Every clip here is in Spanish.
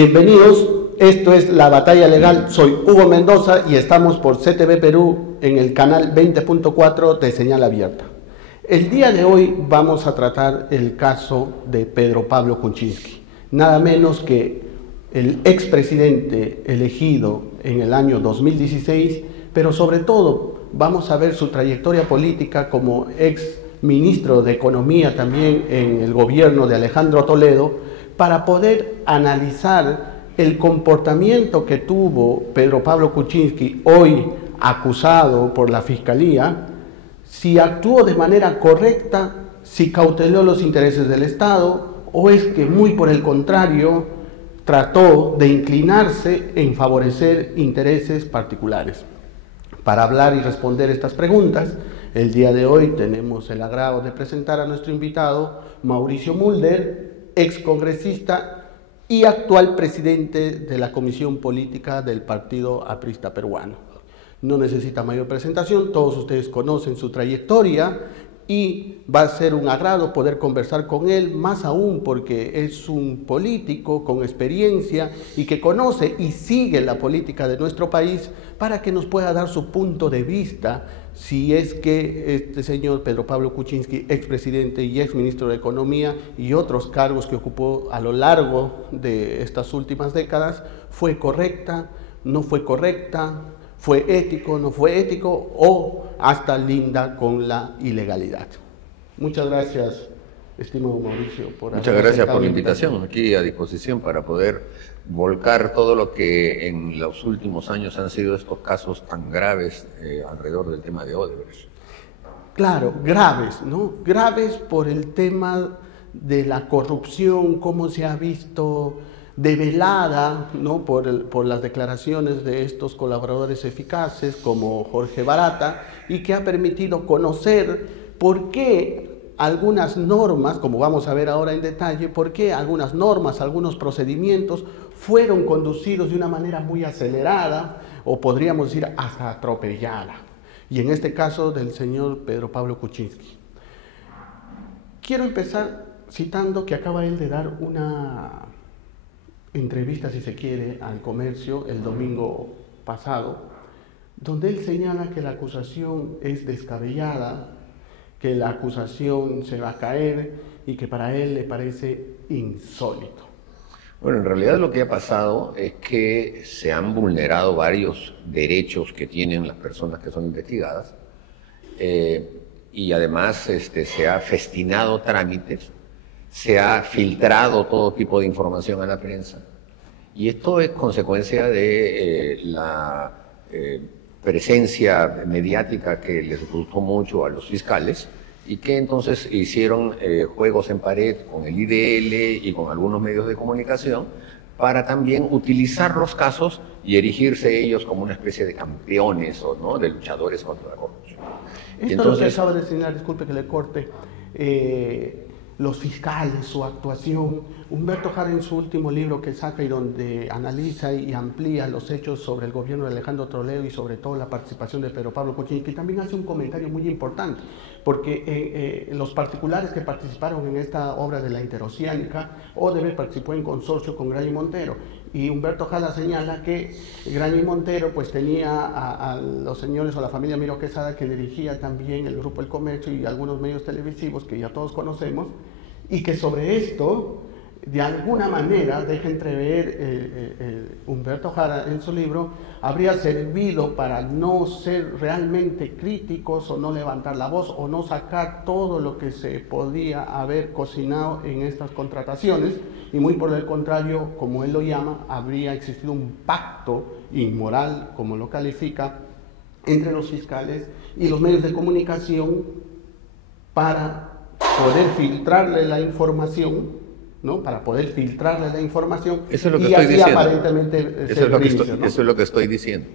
Bienvenidos, esto es La Batalla Legal, soy Hugo Mendoza y estamos por CTV Perú en el canal 20.4 de Señal Abierta. El día de hoy vamos a tratar el caso de Pedro Pablo Kuczynski, nada menos que el expresidente elegido en el año 2016, pero sobre todo vamos a ver su trayectoria política como ex ministro de Economía también en el gobierno de Alejandro Toledo, para poder analizar el comportamiento que tuvo Pedro Pablo Kuczynski, hoy acusado por la Fiscalía, si actuó de manera correcta, si cauteló los intereses del Estado, o es que muy por el contrario, trató de inclinarse en favorecer intereses particulares. Para hablar y responder estas preguntas, el día de hoy tenemos el agrado de presentar a nuestro invitado, Mauricio Mulder, excongresista y actual presidente de la Comisión Política del Partido Aprista Peruano. No necesita mayor presentación, todos ustedes conocen su trayectoria y va a ser un agrado poder conversar con él, más aún porque es un político con experiencia y que conoce y sigue la política de nuestro país para que nos pueda dar su punto de vista si es que este señor Pedro Pablo Kuczynski, expresidente y exministro de Economía y otros cargos que ocupó a lo largo de estas últimas décadas, fue correcta, no fue correcta, fue ético, no fue ético o hasta linda con la ilegalidad. Muchas gracias, estimado Mauricio. Muchas gracias por la invitación, aquí a disposición para poder volcar todo lo que en los últimos años han sido estos casos tan graves alrededor del tema de Odebrecht. Claro, graves, ¿no? Graves por el tema de la corrupción, cómo se ha visto develada, ¿no? por las declaraciones de estos colaboradores eficaces como Jorge Barata, y que ha permitido conocer por qué algunas normas, como vamos a ver ahora en detalle, por qué algunas normas, algunos procedimientos fueron conducidos de una manera muy acelerada, o podríamos decir hasta atropellada. Y en este caso del señor Pedro Pablo Kuczynski. Quiero empezar citando que acaba él de dar una entrevista, si se quiere, al Comercio el domingo pasado, donde él señala que la acusación es descabellada, que la acusación se va a caer y que para él le parece insólito. Bueno, en realidad lo que ha pasado es que se han vulnerado varios derechos que tienen las personas que son investigadas y además se ha festinado trámites, se ha filtrado todo tipo de información a la prensa y esto es consecuencia de la presencia mediática que les gustó mucho a los fiscales y que entonces hicieron juegos en pared con el IDL y con algunos medios de comunicación para también utilizar los casos y erigirse ellos como una especie de campeones o ¿no? de luchadores contra la corrupción. Esto entonces, lo que acaba de señalar, disculpe que le corte, los fiscales, su actuación. Humberto Jara en su último libro que saca y donde analiza y amplía los hechos sobre el gobierno de Alejandro Toledo y sobre todo la participación de Pedro Pablo Kuczynski, también hace un comentario muy importante, porque los particulares que participaron en esta obra de la interoceánica, Odebrecht participó en consorcio con Graña y Montero, y Humberto Jara señala que Graña y Montero pues tenía a los señores o la familia Miro Quesada que dirigía también el Grupo El Comercio y algunos medios televisivos que ya todos conocemos, y que sobre esto de alguna manera, deja entrever Humberto Jara en su libro, habría servido para no ser realmente críticos o no levantar la voz o no sacar todo lo que se podía haber cocinado en estas contrataciones, y muy por el contrario, como él lo llama, habría existido un pacto inmoral, como lo califica, entre los fiscales y los medios de comunicación para poder filtrarle la información, ¿no? Para poder filtrarle la información. Eso es lo que y estoy así diciendo. Aparentemente eso es lo que estoy diciendo.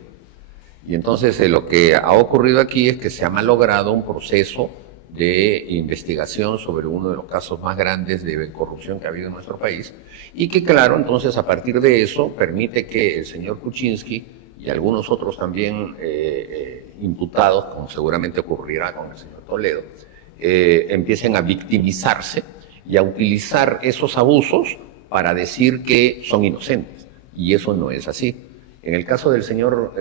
Y entonces lo que ha ocurrido aquí es que se ha malogrado un proceso de investigación sobre uno de los casos más grandes de corrupción que ha habido en nuestro país y que, claro, entonces a partir de eso permite que el señor Kuczynski y algunos otros también imputados, como seguramente ocurrirá con el señor Toledo, empiecen a victimizarse y a utilizar esos abusos para decir que son inocentes. Y eso no es así. En el caso del señor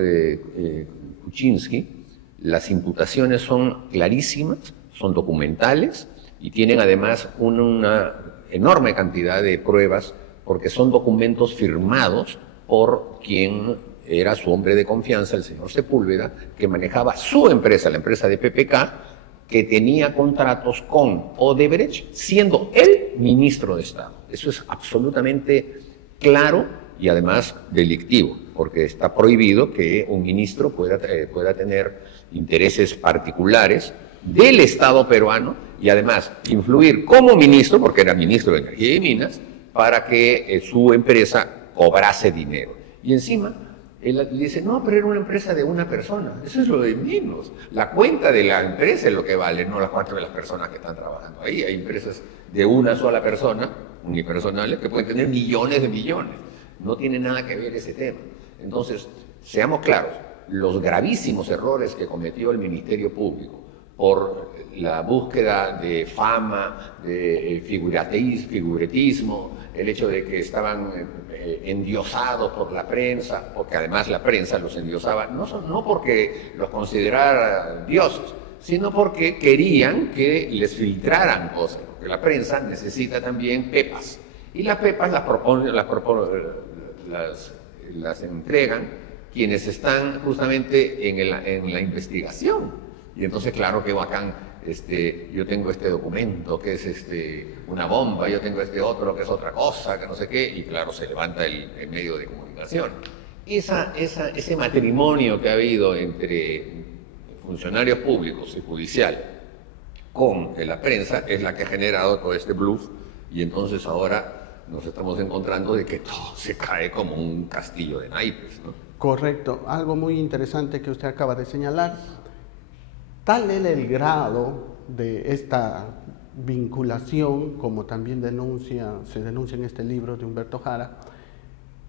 Kuczynski, las imputaciones son clarísimas, son documentales y tienen además una enorme cantidad de pruebas porque son documentos firmados por quien era su hombre de confianza, el señor Sepúlveda, que manejaba su empresa, la empresa de PPK, que tenía contratos con Odebrecht, siendo él ministro de Estado. Eso es absolutamente claro y además delictivo, porque está prohibido que un ministro pueda tener intereses particulares del Estado peruano y además influir como ministro, porque era ministro de Energía y Minas, para que su empresa cobrase dinero. Y encima, él dice, no, pero era una empresa de una persona. Eso es lo de menos. La cuenta de la empresa es lo que vale, no la cuenta de las personas que están trabajando ahí. Hay empresas de una sola persona, unipersonales, que pueden tener millones de millones. No tiene nada que ver ese tema. Entonces, seamos claros, los gravísimos errores que cometió el Ministerio Público por la búsqueda de fama, de figuretismo, el hecho de que estaban endiosados por la prensa, porque además la prensa los endiosaba, no porque los considerara dioses, sino porque querían que les filtraran cosas, porque la prensa necesita también pepas, y las pepas las entregan quienes están justamente en la investigación. Y entonces, claro, que bacán, yo tengo este documento que es una bomba, yo tengo este otro que es otra cosa, que no sé qué, y claro, se levanta el medio de comunicación. Ese matrimonio que ha habido entre funcionarios públicos y judicial con la prensa es la que ha generado todo este bluff, y entonces ahora nos estamos encontrando de que todo se cae como un castillo de naipes, ¿no? Correcto. Algo muy interesante que usted acaba de señalar. Tal es el grado de esta vinculación, como también se denuncia en este libro de Humberto Jara,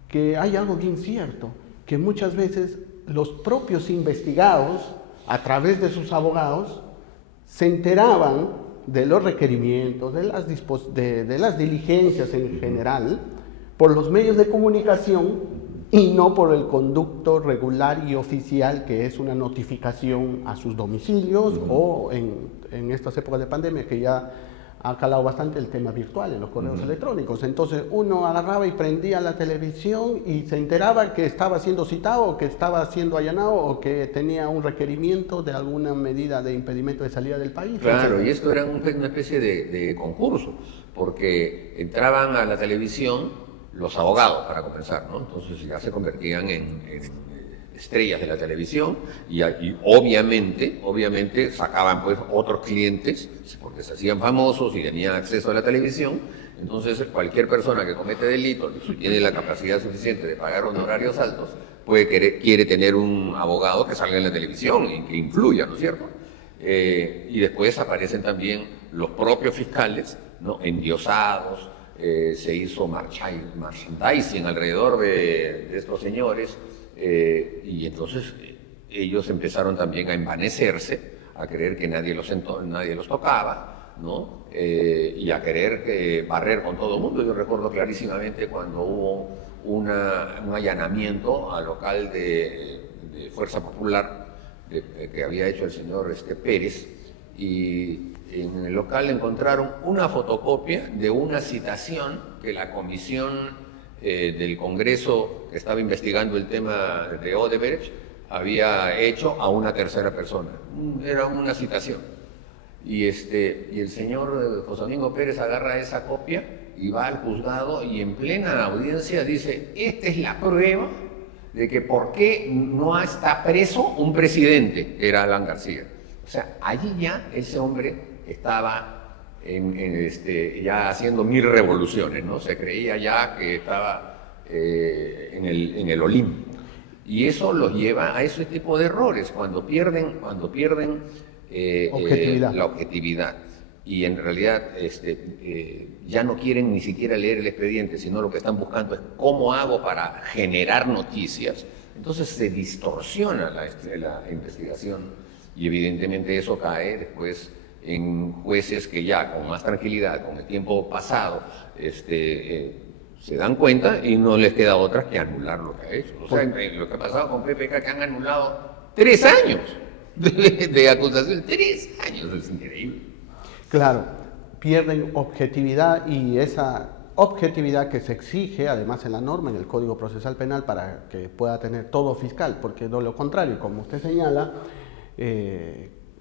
que hay algo bien cierto, que muchas veces los propios investigados, a través de sus abogados, se enteraban de los requerimientos, de las diligencias en general, por los medios de comunicación y no por el conducto regular y oficial que es una notificación a sus domicilios o en estas épocas de pandemia que ya ha calado bastante el tema virtual en los correos electrónicos. Entonces uno agarraba y prendía la televisión y se enteraba que estaba siendo citado o que estaba siendo allanado o que tenía un requerimiento de alguna medida de impedimento de salida del país. Claro, y esto era una especie de concurso, porque entraban a la televisión los abogados, para comenzar, ¿no? Entonces ya se convertían en estrellas de la televisión y obviamente sacaban pues otros clientes porque se hacían famosos y tenían acceso a la televisión. Entonces cualquier persona que comete delito y tiene la capacidad suficiente de pagar honorarios altos quiere tener un abogado que salga en la televisión y que influya, ¿no es cierto? Y después aparecen también los propios fiscales, ¿no? Endiosados. Se hizo merchandising alrededor de estos señores y entonces ellos empezaron también a envanecerse, a creer que nadie los tocaba, ¿no? Y a querer barrer con todo el mundo. Yo recuerdo clarísimamente cuando hubo un allanamiento al local de Fuerza Popular que había hecho el señor Pérez, y en el local encontraron una fotocopia de una citación que la comisión del Congreso que estaba investigando el tema de Odebrecht había hecho a una tercera persona. Era una citación. Y el señor José Domingo Pérez agarra esa copia y va al juzgado y en plena audiencia dice, esta es la prueba de que por qué no está preso un presidente, era Alan García. O sea, allí ya ese hombre estaba ya haciendo 1000 revoluciones, ¿no? Se creía ya que estaba en el Olimpo. Y eso los lleva a ese tipo de errores, cuando pierden la objetividad. Y en realidad ya no quieren ni siquiera leer el expediente, sino lo que están buscando es cómo hago para generar noticias. Entonces se distorsiona la investigación y evidentemente eso cae después en jueces que ya con más tranquilidad, con el tiempo pasado, se dan cuenta y no les queda otra que anular lo que ha hecho. O sea, lo que ha pasado con PPK, que han anulado 3 años de acusación, 3 años, es increíble. Claro, pierden objetividad, y esa objetividad que se exige además en la norma, en el Código Procesal Penal, para que pueda tener todo fiscal, porque de lo contrario, como usted señala,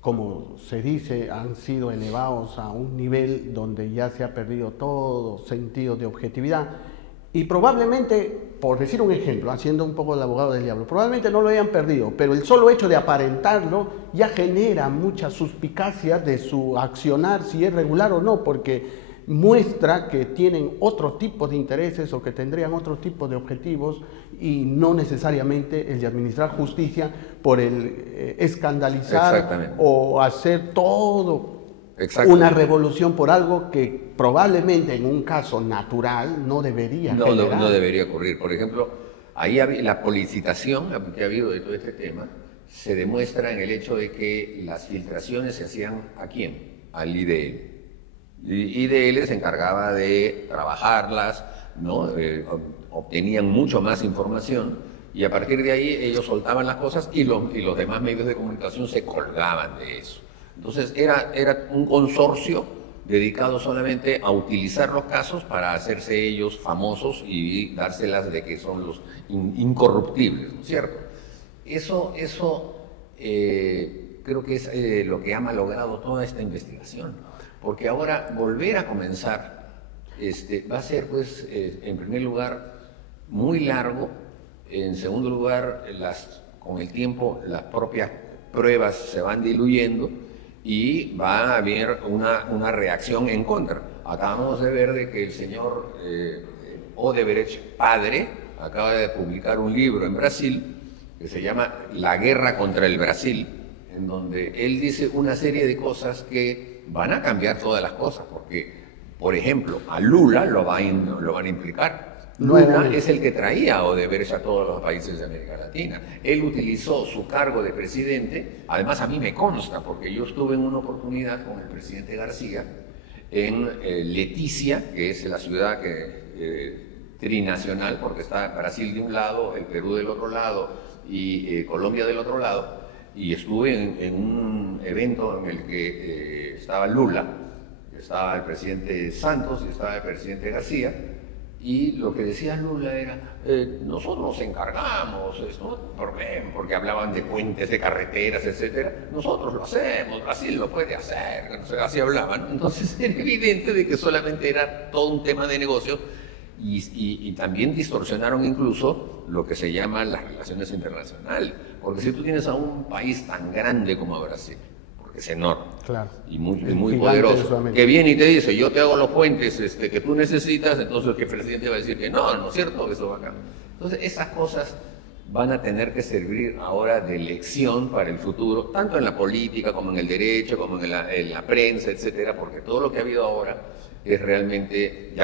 como se dice, han sido elevados a un nivel donde ya se ha perdido todo sentido de objetividad. Y probablemente, por decir un ejemplo, haciendo un poco el abogado del diablo, probablemente no lo hayan perdido, pero el solo hecho de aparentarlo ya genera mucha suspicacia de su accionar, si es regular o no, porque muestra que tienen otro tipo de intereses o que tendrían otro tipo de objetivos, y no necesariamente el de administrar justicia por el escandalizar o hacer todo una revolución por algo que probablemente en un caso natural no debería generar. No debería ocurrir. Por ejemplo, ahí la policitación que ha habido de todo este tema se demuestra en el hecho de que las filtraciones se hacían ¿a quién? Al IDL. IDL se encargaba de trabajarlas, ¿no? Obtenían mucho más información, y a partir de ahí ellos soltaban las cosas y los demás medios de comunicación se colgaban de eso. Entonces era un consorcio dedicado solamente a utilizar los casos para hacerse ellos famosos y dárselas de que son los incorruptibles, ¿no es cierto? Eso creo que es lo que ha malogrado toda esta investigación, porque ahora volver a comenzar va a ser, pues, en primer lugar, muy largo. En segundo lugar, con el tiempo las propias pruebas se van diluyendo y va a haber una reacción en contra. Acabamos de ver de que el señor Odebrecht, padre, acaba de publicar un libro en Brasil que se llama La guerra contra el Brasil, en donde él dice una serie de cosas que van a cambiar todas las cosas, porque, por ejemplo, a Lula lo van a implicar. Lula es el que traía a Odebrecht a todos los países de América Latina. Él utilizó su cargo de presidente, además a mí me consta, porque yo estuve en una oportunidad con el presidente García en Leticia, que es la ciudad trinacional, porque está Brasil de un lado, el Perú del otro lado y Colombia del otro lado, y estuve en un evento en el que estaba Lula, estaba el presidente Santos y estaba el presidente García. Y lo que decía Lula era, nosotros nos encargamos, no hay problema, porque hablaban de puentes, de carreteras, etcétera. Nosotros lo hacemos, Brasil lo puede hacer, así hablaban. Entonces era evidente de que solamente era todo un tema de negocio, y también distorsionaron incluso lo que se llama las relaciones internacionales. Porque si tú tienes a un país tan grande como Brasil, que es enorme, claro, y muy poderoso, que viene y te dice, yo te hago los puentes que tú necesitas, entonces el presidente va a decir que no es cierto, eso va acá. Entonces esas cosas van a tener que servir ahora de lección para el futuro, tanto en la política como en el derecho, como en la prensa, etcétera, porque todo lo que ha habido ahora es realmente,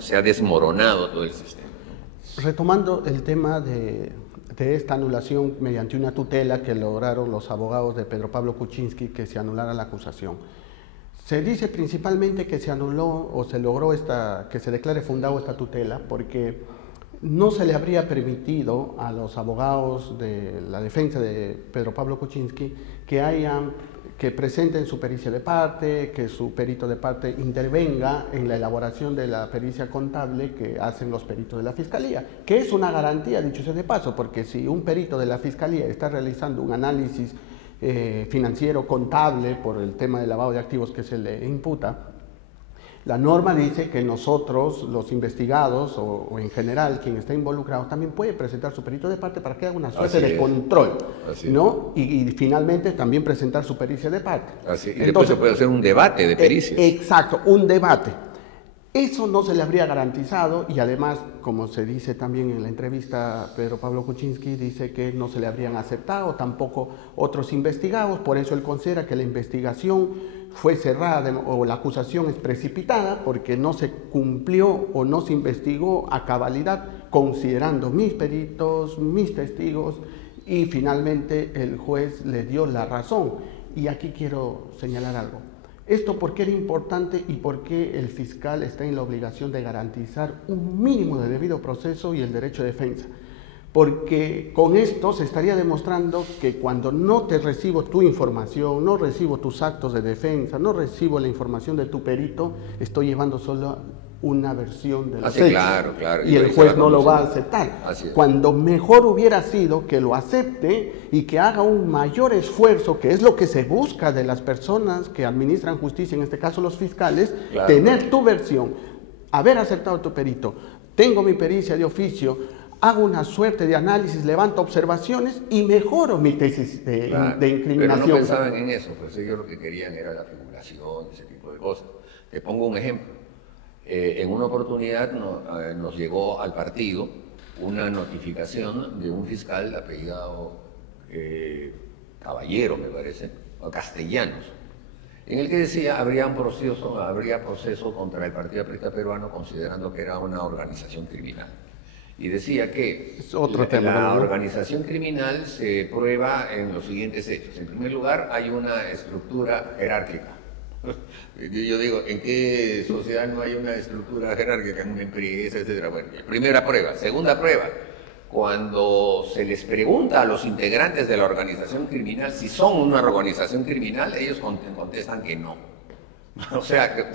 se ha desmoronado todo el sistema. Retomando el tema de esta anulación mediante una tutela que lograron los abogados de Pedro Pablo Kuczynski, que se anulara la acusación. Se dice principalmente que se anuló o se logró que se declare fundado esta tutela porque no se le habría permitido a los abogados de la defensa de Pedro Pablo Kuczynski que presenten su pericia de parte, que su perito de parte intervenga en la elaboración de la pericia contable que hacen los peritos de la Fiscalía, que es una garantía, dicho sea de paso, porque si un perito de la Fiscalía está realizando un análisis financiero contable por el tema de lavado de activos que se le imputa, la norma dice que nosotros, los investigados o en general quien está involucrado, también puede presentar su perito de parte para que haga una suerte de control, ¿no? Y finalmente también presentar su pericia de parte. Así, y después se puede hacer un debate de pericias. Exacto, un debate. Eso no se le habría garantizado, y además, como se dice también en la entrevista, Pedro Pablo Kuczynski dice que no se le habrían aceptado tampoco otros investigados, por eso él considera que la investigación fue cerrada o la acusación es precipitada porque no se cumplió o no se investigó a cabalidad considerando mis peritos, mis testigos, y finalmente el juez le dio la razón. Y aquí quiero señalar algo. ¿Esto por qué era importante y por qué el fiscal está en la obligación de garantizar un mínimo de debido proceso y el derecho de defensa? Porque con esto se estaría demostrando que cuando no te recibo tu información, no recibo tus actos de defensa, no recibo la información de tu perito, estoy llevando solo una versión de los hechos. Claro, claro. Y el juez no lo va a aceptar. Cuando mejor hubiera sido que lo acepte y que haga un mayor esfuerzo, que es lo que se busca de las personas que administran justicia, en este caso los fiscales, claro, tener tu versión, haber aceptado tu perito, tengo mi pericia de oficio, hago una suerte de análisis, levanto observaciones y mejoro mi tesis de incriminación. Pero no pensaban en eso, pues ellos lo que querían era la figuración, ese tipo de cosas. Te pongo un ejemplo. En una oportunidad nos llegó al partido una notificación de un fiscal apellidado Caballero, me parece, o Castellanos, en el que decía habría proceso contra el Partido Aprista Peruano considerando que era una organización criminal. Y decía que la organización criminal se prueba en los siguientes hechos. En primer lugar, hay una estructura jerárquica. Yo digo, ¿en qué sociedad no hay una estructura jerárquica en una empresa, etcétera? Bueno, primera prueba. Segunda prueba, cuando se les pregunta a los integrantes de la organización criminal si son una organización criminal, ellos contestan que no. O sea,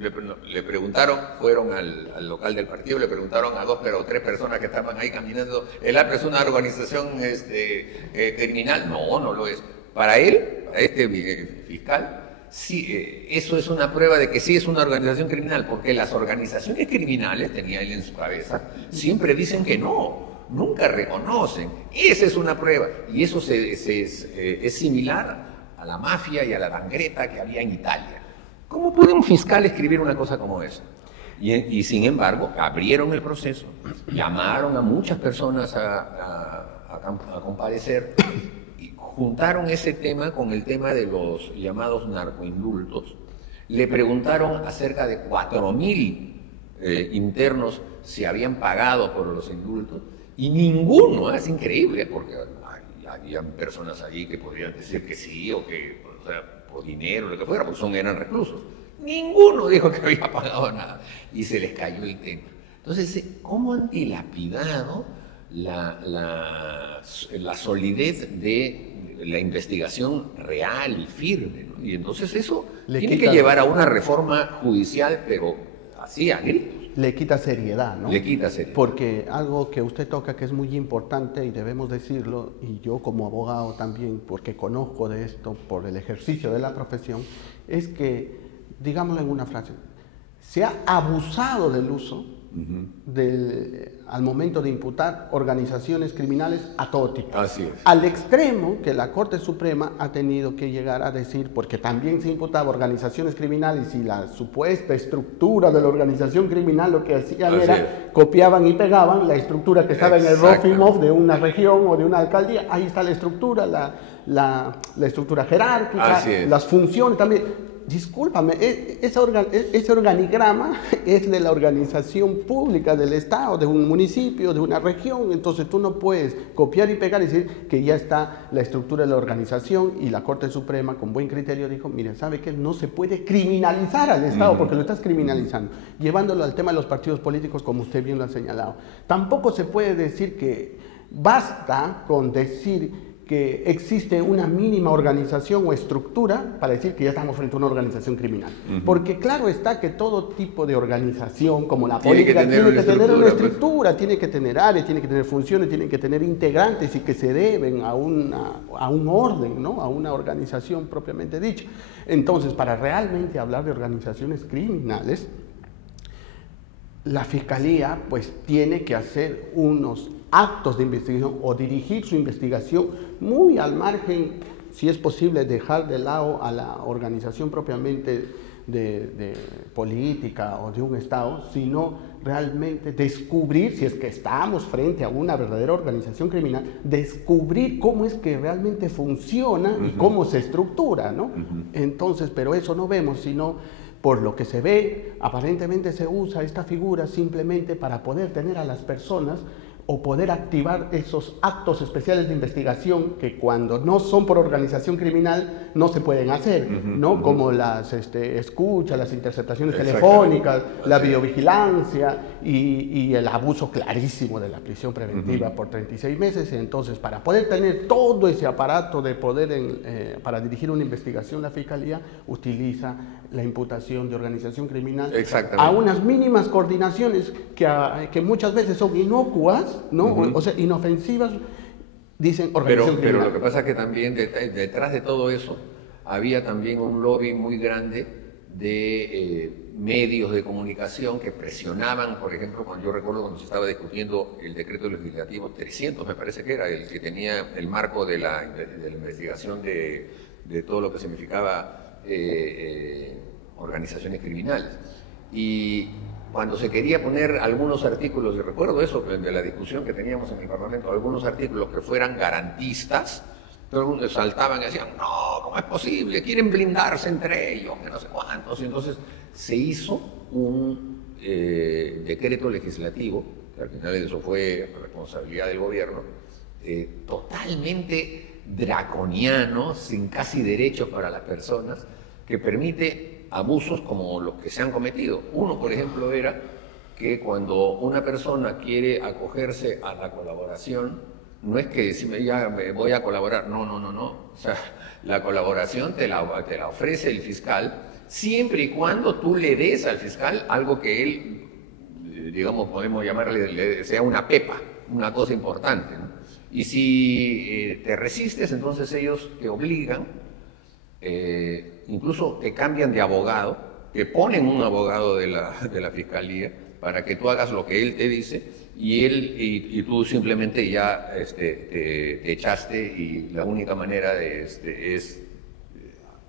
le preguntaron, fueron al local del partido, le preguntaron a 2 o 3 personas que estaban ahí caminando, ¿el APRE es una organización criminal? No, no lo es. Para él, para este fiscal, sí, eso es una prueba de que sí es una organización criminal, porque las organizaciones criminales, tenía él en su cabeza, siempre dicen que no, nunca reconocen. Esa es una prueba, y eso es similar a la mafia y a la Tangreta que había en Italia. ¿Cómo puede un fiscal escribir una cosa como esa? Y sin embargo, abrieron el proceso, llamaron a muchas personas a comparecer, juntaron ese tema con el tema de los llamados narcoindultos. Le preguntaron a cerca de 4.000 internos si habían pagado por los indultos y ninguno, es increíble, porque habían personas allí que podrían decir que sí o que, o sea, por dinero, lo que fuera, porque eran reclusos. Ninguno dijo que había pagado nada y se les cayó el tema. Entonces, ¿cómo han dilapidado la solidez de la investigación real y firme, ¿no? Y entonces eso tiene que llevar a una reforma judicial, pero así a gritos. Le quita seriedad, ¿no? Le quita seriedad. Porque algo que usted toca que es muy importante y debemos decirlo, y yo como abogado también, porque conozco de esto por el ejercicio de la profesión, es que, digámoslo en una frase, se ha abusado del uso al momento de imputar organizaciones criminales a todo tipo. Así es. Al extremo que la Corte Suprema ha tenido que llegar a decir, porque también se imputaba organizaciones criminales y la supuesta estructura de la organización criminal lo que hacían era copiaban y pegaban la estructura que estaba en el ROFIMOF de una región o de una alcaldía. Ahí está la estructura, la estructura jerárquica, las funciones también. Discúlpame, ese organigrama es de la organización pública del Estado, de un municipio, de una región, entonces tú no puedes copiar y pegar y decir que ya está la estructura de la organización, y la Corte Suprema con buen criterio dijo, mira, ¿sabe qué? No se puede criminalizar al Estado porque lo estás criminalizando, llevándolo al tema de los partidos políticos como usted bien lo ha señalado. Tampoco se puede decir que basta con decir que existe una mínima organización o estructura para decir que ya estamos frente a una organización criminal. Porque claro está que todo tipo de organización, como la política, tiene que tener una estructura, tiene que tener áreas, tiene que tener funciones, tiene que tener integrantes y que se deben a un orden, ¿no? A una organización propiamente dicha. Entonces, para realmente hablar de organizaciones criminales, la Fiscalía pues tiene que hacer unos actos de investigación o dirigir su investigación muy al margen, si es posible, dejar de lado a la organización propiamente de política o de un Estado, sino realmente descubrir, si es que estamos frente a una verdadera organización criminal, descubrir cómo es que realmente funciona y cómo se estructura, ¿no? Entonces, pero eso no vemos, sino por lo que se ve, aparentemente se usa esta figura simplemente para poder tener a las personas o poder activar esos actos especiales de investigación que cuando no son por organización criminal no se pueden hacer, ¿no? Como las escuchas, las interceptaciones telefónicas, la videovigilancia y el abuso clarísimo de la prisión preventiva por 36 meses. Entonces, para poder tener todo ese aparato de poder para dirigir una investigación, la Fiscalía utiliza la imputación de organización criminal a unas mínimas coordinaciones que muchas veces son inocuas, ¿no? O sea, inofensivas, dicen organización criminal. Pero lo que pasa es que también detrás de todo eso había también un lobby muy grande de medios de comunicación que presionaban, por ejemplo, yo recuerdo cuando se estaba discutiendo el decreto legislativo 300, me parece que era, el que tenía el marco de la investigación de todo lo que significaba organizaciones criminales. Y cuando se quería poner algunos artículos, y recuerdo eso de la discusión que teníamos en el Parlamento, algunos artículos que fueran garantistas, todo el mundo saltaban y decían, no, ¿cómo es posible? Quieren blindarse entre ellos, que no sé cuántos. Y entonces se hizo un decreto legislativo, que al final eso fue responsabilidad del gobierno, totalmente draconiano, sin casi derechos para las personas, que permite abusos como los que se han cometido. Uno, por ejemplo, era que cuando una persona quiere acogerse a la colaboración, no es que decirme ya me voy a colaborar, no. O sea, la colaboración te la ofrece el fiscal siempre y cuando tú le des al fiscal algo que él, digamos, podemos llamarle, sea una pepa, una cosa importante, ¿no? Y si te resistes, entonces ellos te obligan, incluso te cambian de abogado, te ponen un abogado de la fiscalía para que tú hagas lo que él te dice y tú simplemente ya te echaste y la única manera es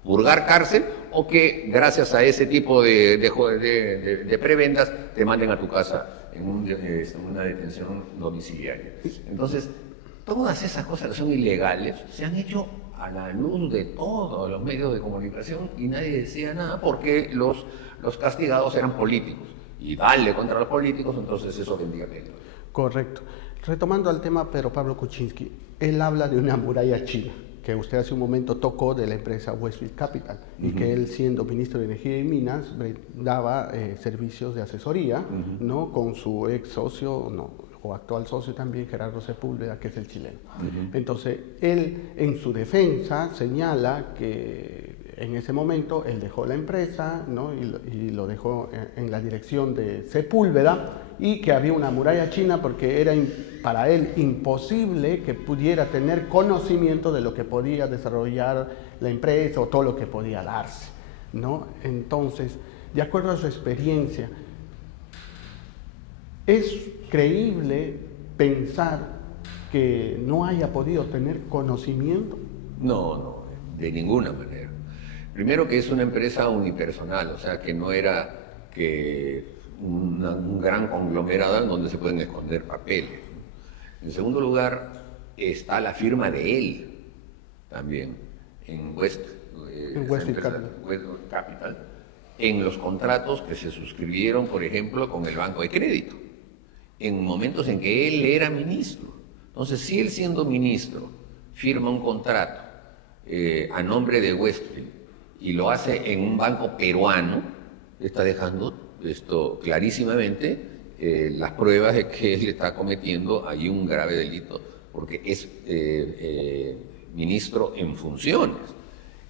purgar cárcel o que gracias a ese tipo de prebendas te manden a tu casa en una detención domiciliaria. Entonces, todas esas cosas que son ilegales se han hecho a la luz de todos los medios de comunicación y nadie decía nada porque los castigados eran políticos. Y darle contra los políticos, entonces eso vendía pena. Correcto. Retomando al tema, pero Pablo Kuczynski, él habla de una muralla china, que usted hace un momento tocó de la empresa Westfield Capital, y que él, siendo ministro de Energía y Minas, daba servicios de asesoría, ¿no? Con su ex socio, o actual socio también, Gerardo Sepúlveda, que es el chileno. Entonces, él en su defensa señala que en ese momento él dejó la empresa, ¿no? y lo dejó en la dirección de Sepúlveda, y que había una muralla china porque era para él imposible que pudiera tener conocimiento de lo que podía desarrollar la empresa o todo lo que podía darse, ¿no? Entonces, de acuerdo a su experiencia, ¿es creíble pensar que no haya podido tener conocimiento? No, de ninguna manera. Primero que es una empresa unipersonal, o sea que no era que un gran conglomerado en donde se pueden esconder papeles. En segundo lugar, está la firma de él también en Westfield Capital, en los contratos que se suscribieron, por ejemplo, con el Banco de Crédito, en momentos en que él era ministro. Entonces, si él siendo ministro firma un contrato a nombre de Westfield y lo hace en un banco peruano, está dejando esto clarísimamente las pruebas de que él está cometiendo ahí un grave delito, porque es ministro en funciones.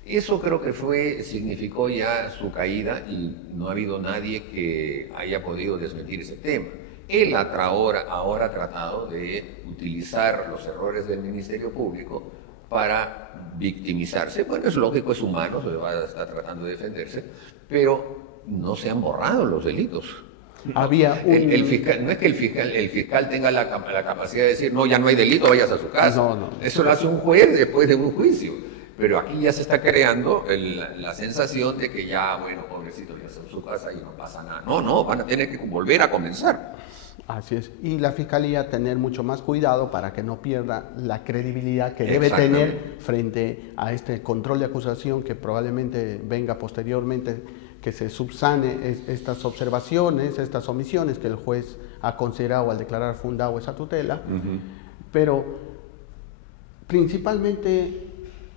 Eso creo que significó ya su caída y no ha habido nadie que haya podido desmentir ese tema. Él ahora ha tratado de utilizar los errores del Ministerio Público para victimizarse. Bueno, es lógico, es humano, está tratando de defenderse, pero no se han borrado los delitos. Había el fiscal, no es que el fiscal tenga la capacidad de decir, no, ya no hay delito, vayas a su casa. No. Eso lo hace un juez después de un juicio. Pero aquí ya se está creando la sensación de que ya, bueno, pobrecito, ya está en su casa y no pasa nada. No, van a tener que volver a comenzar. Así es. Y la Fiscalía tener mucho más cuidado para que no pierda la credibilidad que debe tener frente a este control de acusación que probablemente venga posteriormente, que se subsane estas observaciones, estas omisiones que el juez ha considerado al declarar fundado esa tutela, pero principalmente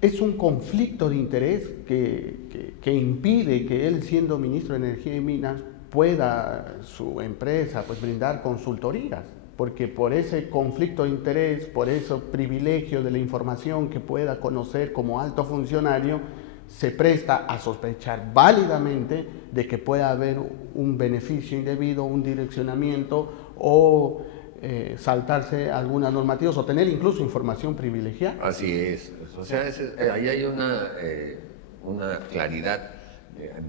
es un conflicto de interés que impide que él, siendo ministro de Energía y Minas, pueda su empresa pues brindar consultorías, porque por ese conflicto de interés, por ese privilegio de la información que pueda conocer como alto funcionario, se presta a sospechar válidamente de que pueda haber un beneficio indebido, un direccionamiento o saltarse algunas normativas o tener incluso información privilegiada. Así es. O sea, ahí hay una claridad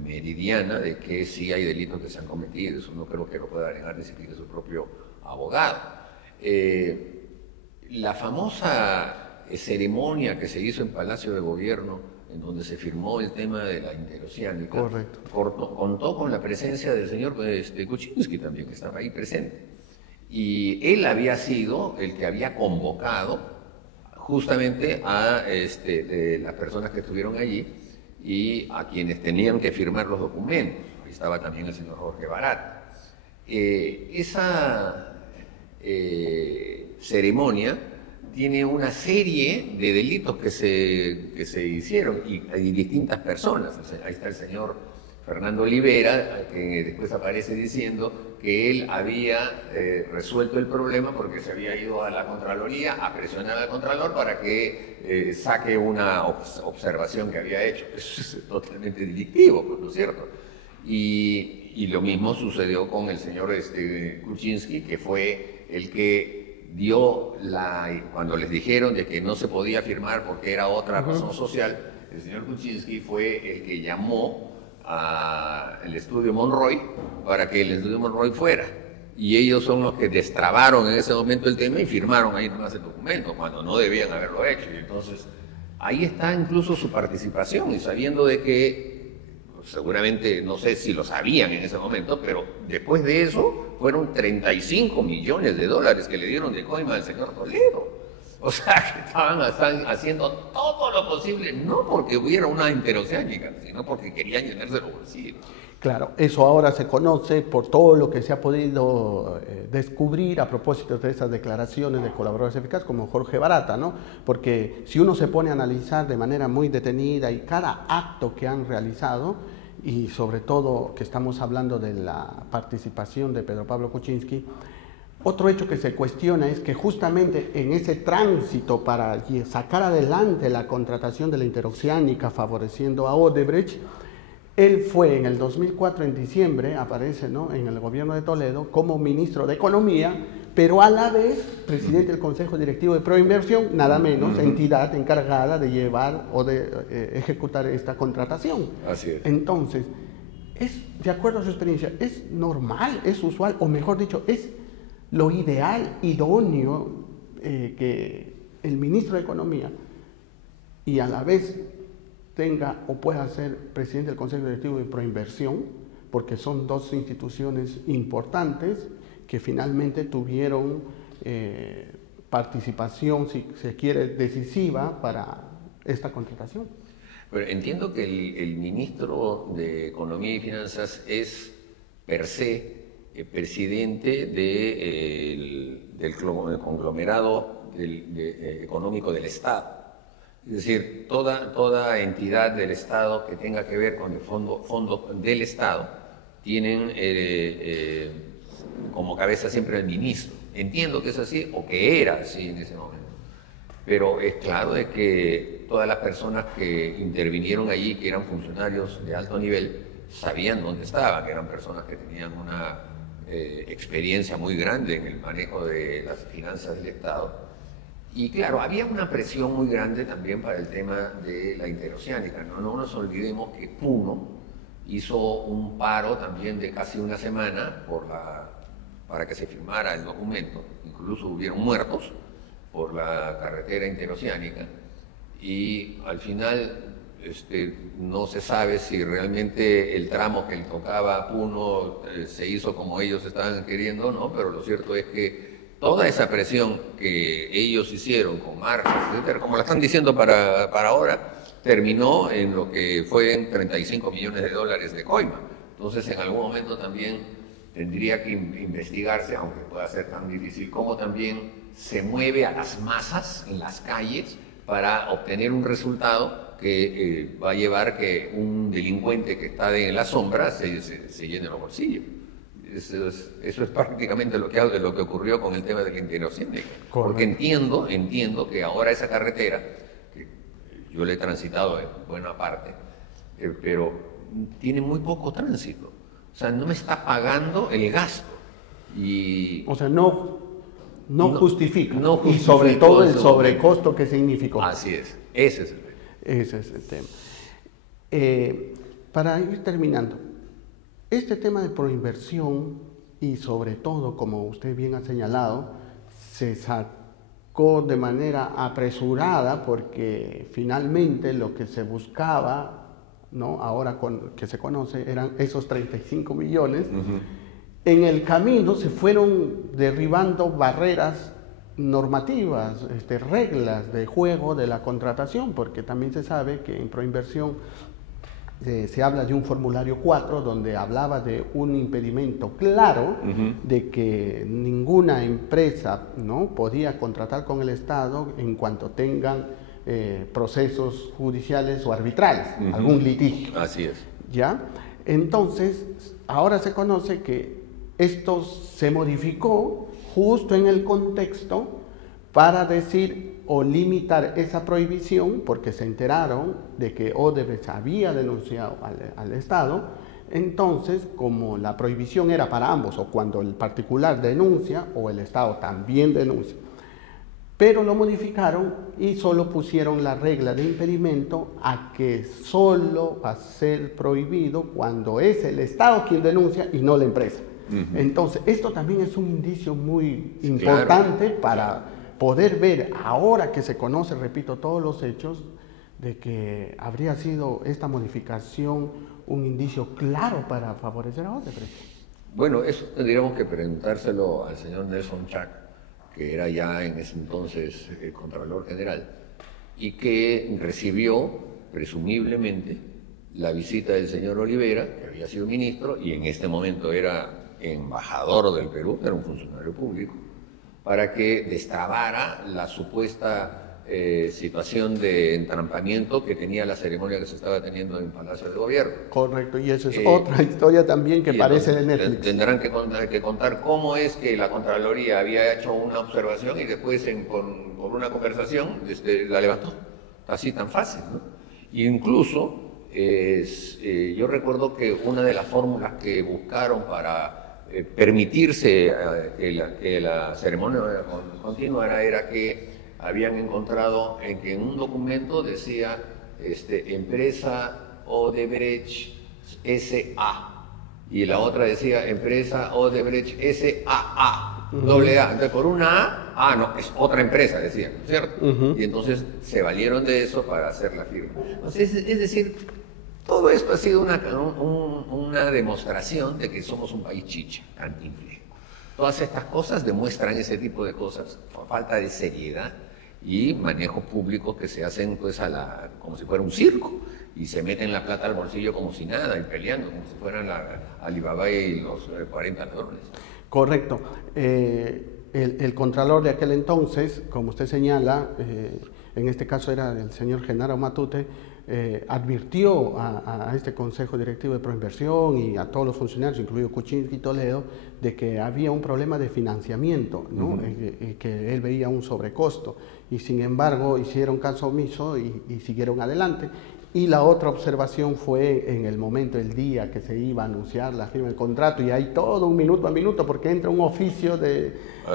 meridiana de que sí hay delitos que se han cometido. Eso no creo que lo pueda negar ni siquiera su propio abogado. La famosa ceremonia que se hizo en Palacio de Gobierno, en donde se firmó el tema de la interoceánica, correcto, contó con la presencia del señor Kuczynski también, que estaba ahí presente. Y él había sido el que había convocado justamente a las personas que estuvieron allí y a quienes tenían que firmar los documentos. Ahí estaba también el señor Jorge Barat. Esa ceremonia tiene una serie de delitos que se hicieron y distintas personas. Ahí está el señor Fernando Olivera, que después aparece diciendo que él había resuelto el problema porque se había ido a la Contraloría a presionar al Contralor para que saque una observación que había hecho. Eso es totalmente delictivo, pues, ¿no es cierto? Y lo mismo sucedió con el señor Kuczynski, que fue el que dio cuando les dijeron de que no se podía firmar porque era otra razón social. El señor Kuczynski fue el que llamó al estudio Monroy para que el estudio Monroy fuera, y ellos son los que destrabaron en ese momento el tema y firmaron ahí nomás el documento cuando no debían haberlo hecho. Y entonces ahí está incluso su participación, y sabiendo de que seguramente, no sé si lo sabían en ese momento, pero después de eso fueron 35 millones de dólares que le dieron de coima al señor Toledo. O sea, que están haciendo todo lo posible, no porque hubiera una interoceánica, sino porque querían llenarse los bolsillos. Claro, eso ahora se conoce por todo lo que se ha podido descubrir a propósito de esas declaraciones de colaboradores eficaces como Jorge Barata, ¿no? Porque si uno se pone a analizar de manera muy detenida y cada acto que han realizado, y sobre todo que estamos hablando de la participación de Pedro Pablo Kuczynski, otro hecho que se cuestiona es que justamente en ese tránsito para sacar adelante la contratación de la interoceánica favoreciendo a Odebrecht, él fue en el 2004, en diciembre, aparece, ¿no?, en el gobierno de Toledo como ministro de Economía, pero a la vez presidente del Consejo Directivo de Proinversión, nada menos, entidad encargada de llevar o de ejecutar esta contratación. Así es. Entonces, de acuerdo a su experiencia, es normal, es usual, o mejor dicho, es lo ideal, idóneo, que el ministro de Economía y a la vez tenga o pueda ser presidente del Consejo Directivo de Proinversión, porque son dos instituciones importantes que finalmente tuvieron participación, si se quiere, decisiva para esta contratación. Pero entiendo que el ministro de Economía y Finanzas es per se presidente del conglomerado económico del Estado. Es decir, toda entidad del Estado que tenga que ver con el fondo del Estado tienen como cabeza siempre el ministro. Entiendo que es así, o que era así en ese momento. Pero es claro de que todas las personas que intervinieron allí, que eran funcionarios de alto nivel, sabían dónde estaban, que eran personas que tenían una experiencia muy grande en el manejo de las finanzas del Estado. Y claro, había una presión muy grande también para el tema de la interoceánica. No nos olvidemos que Puno hizo un paro también de casi una semana para que se firmara el documento. Incluso hubieron muertos por la carretera interoceánica, y al final no se sabe si realmente el tramo que le tocaba a Puno se hizo como ellos estaban queriendo o no, pero lo cierto es que toda esa presión que ellos hicieron con marchas, etcétera, como la están diciendo para ahora, terminó en lo que fue en 35 millones de dólares de coima. Entonces, en algún momento también tendría que investigarse, aunque pueda ser tan difícil, cómo también se mueve a las masas en las calles para obtener un resultado que va a llevar que un delincuente que está en la sombra se llene los bolsillos. Eso es prácticamente lo que ocurrió con el tema del ingeniero Síndico. Porque entiendo que ahora esa carretera, que yo la he transitado en buena parte, pero tiene muy poco tránsito. O sea, no me está pagando el gasto. O sea, no justifica. Y sobre todo el sobrecosto que significó. Así es. Ese es el tema. Ese es el tema. Para ir terminando, este tema de proinversión y sobre todo, como usted bien ha señalado, se sacó de manera apresurada porque finalmente lo que se buscaba, ¿no? Ahora que se conoce, eran esos 35 millones. En el camino se fueron derribando barreras normativas, reglas de juego de la contratación, porque también se sabe que en proinversión se habla de un formulario 4 donde hablaba de un impedimento claro de que ninguna empresa, ¿no?, podía contratar con el Estado en cuanto tengan procesos judiciales o arbitrales, algún litigio. Así es. ¿Ya? Entonces, ahora se conoce que esto se modificó justo en el contexto para decir o limitar esa prohibición, porque se enteraron de que Odebrecht había denunciado al Estado. Entonces, como la prohibición era para ambos, o cuando el particular denuncia o el Estado también denuncia, pero lo modificaron y solo pusieron la regla de impedimento a que solo va a ser prohibido cuando es el Estado quien denuncia y no la empresa. Entonces, esto también es un indicio muy importante para poder ver, ahora que se conoce, repito, todos los hechos, de que habría sido esta modificación un indicio claro para favorecer a Odebrecht. Bueno, eso tendríamos que preguntárselo al señor Nelson Chac, que era ya en ese entonces el Contralor General, y que recibió, presumiblemente, la visita del señor Olivera, que había sido ministro, y en este momento era embajador del Perú, era un funcionario público, para que destrabara la supuesta situación de entrampamiento que tenía la ceremonia que se estaba teniendo en el Palacio de Gobierno. Correcto, y esa es otra historia también que parece de Netflix. Tendrán que contar cómo es que la Contraloría había hecho una observación y después por una conversación la levantó. Así tan fácil, ¿no? Incluso yo recuerdo que una de las fórmulas que buscaron para permitirse que la ceremonia continuara era que habían encontrado en que en un documento decía empresa Odebrecht S.A. y la otra decía empresa Odebrecht S.A.A. doble A. Entonces por una A, no, es otra empresa, decían, ¿cierto? Y entonces se valieron de eso para hacer la firma. Entonces, es decir, todo esto ha sido una demostración de que somos un país chicha, cantinflero. Todas estas cosas demuestran ese tipo de cosas, falta de seriedad y manejo público que se hacen pues como si fuera un circo, y se meten la plata al bolsillo como si nada, y peleando como si fueran Alibaba y los 40 ladrones. Correcto. El contralor de aquel entonces, como usted señala, en este caso era el señor Genaro Matute, advirtió a este Consejo Directivo de Proinversión y a todos los funcionarios, incluido Kuczynski y Toledo, de que había un problema de financiamiento, ¿no? Que él veía un sobrecosto, y sin embargo hicieron caso omiso y siguieron adelante. Y la otra observación fue en el momento, el día que se iba a anunciar la firma del contrato, y hay todo un minuto a minuto, porque entra un oficio de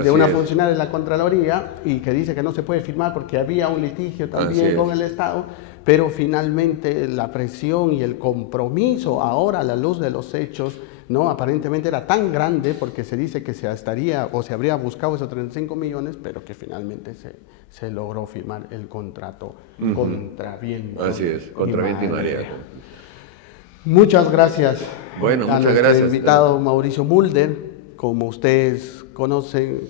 una funcionaria de la Contraloría y que dice que no se puede firmar porque había un litigio también con el Estado, pero finalmente la presión y el compromiso ahora a la luz de los hechos, ¿no?, aparentemente era tan grande, porque se dice que se habría buscado esos 35 millones, pero que finalmente se logró firmar el contrato contra viento. Así es, contra viento y marea. Muchas gracias. Bueno, a muchas gracias. invitado Mauricio Mulder. Como ustedes conocen,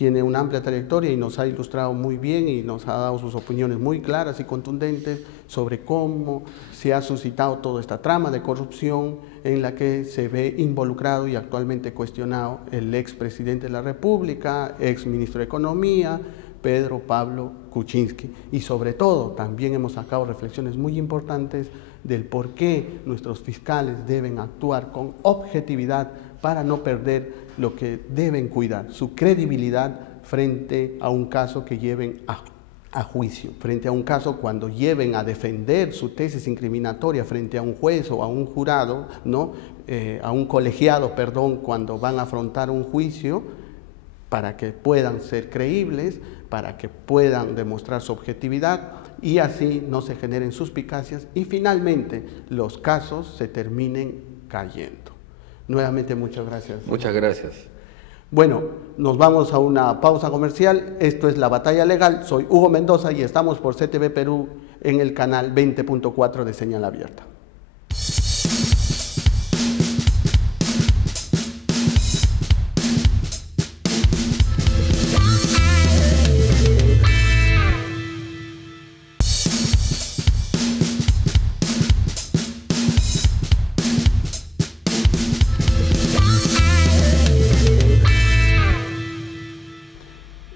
tiene una amplia trayectoria y nos ha ilustrado muy bien y nos ha dado sus opiniones muy claras y contundentes sobre cómo se ha suscitado toda esta trama de corrupción en la que se ve involucrado y actualmente cuestionado el expresidente de la República, ex ministro de Economía, Pedro Pablo Kuczynski. Y sobre todo también hemos sacado reflexiones muy importantes del por qué nuestros fiscales deben actuar con objetividad para no perder lo que deben cuidar, su credibilidad frente a un caso que lleven a juicio, frente a un caso cuando lleven a defender su tesis incriminatoria frente a un juez o a un jurado, ¿no? A un colegiado, perdón, cuando van a afrontar un juicio, para que puedan ser creíbles, para que puedan demostrar su objetividad y así no se generen suspicacias y finalmente los casos se terminen cayendo. Nuevamente muchas gracias. Muchas gracias. Bueno, nos vamos a una pausa comercial. Esto es La Batalla Legal. Soy Hugo Mendoza y estamos por CTV Perú en el canal 20.4 de Señal Abierta.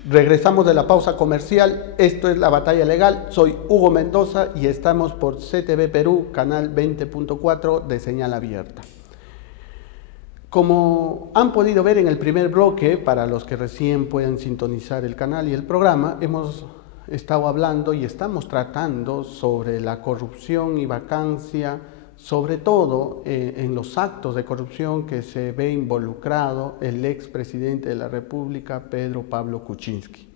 Regresamos de la pausa comercial, esto es La Batalla Legal, soy Hugo Mendoza y estamos por CTV Perú, canal 20.4 de Señal Abierta. Como han podido ver en el primer bloque, para los que recién pueden sintonizar el canal y el programa, hemos estado hablando y estamos tratando sobre la corrupción y vacancia, sobre todo en los actos de corrupción que se ve involucrado el expresidente de la República, Pedro Pablo Kuczynski.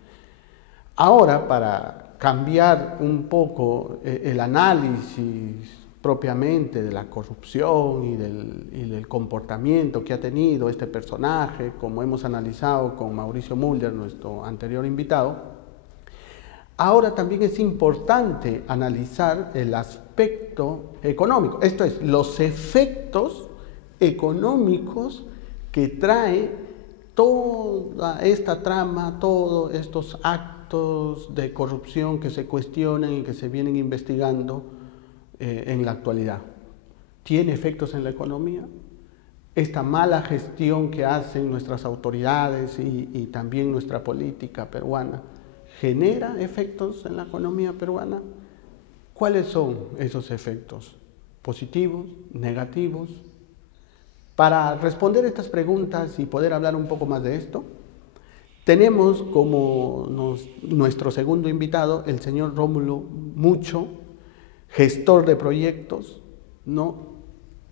Ahora, para cambiar un poco el análisis propiamente de la corrupción y del comportamiento que ha tenido este personaje, como hemos analizado con Mauricio Mulder, nuestro anterior invitado, ahora también es importante analizar el aspecto económico, esto es, los efectos económicos que trae toda esta trama, todos estos actos de corrupción que se cuestionan y que se vienen investigando en la actualidad. ¿Tiene efectos en la economía? Esta mala gestión que hacen nuestras autoridades y también nuestra política peruana, ¿genera efectos en la economía peruana? ¿Cuáles son esos efectos? ¿Positivos? ¿Negativos? Para responder estas preguntas y poder hablar un poco más de esto, tenemos como nuestro segundo invitado el señor Rómulo Mucho, gestor de proyectos, ¿no?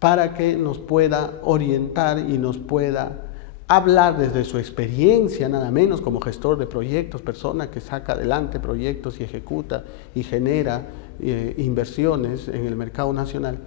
Para que nos pueda orientar y nos pueda hablar desde su experiencia, nada menos, como gestor de proyectos, persona que saca adelante proyectos y ejecuta y genera inversiones en el mercado nacional,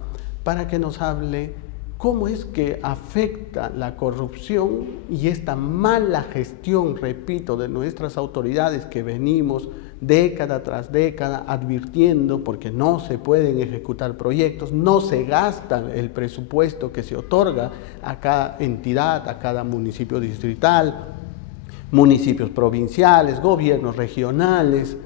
para que nos hable cómo es que afecta la corrupción y esta mala gestión, repito, de nuestras autoridades que venimos década tras década advirtiendo porque no se pueden ejecutar proyectos, no se gasta el presupuesto que se otorga a cada entidad, a cada municipio distrital, municipios provinciales, gobiernos regionales.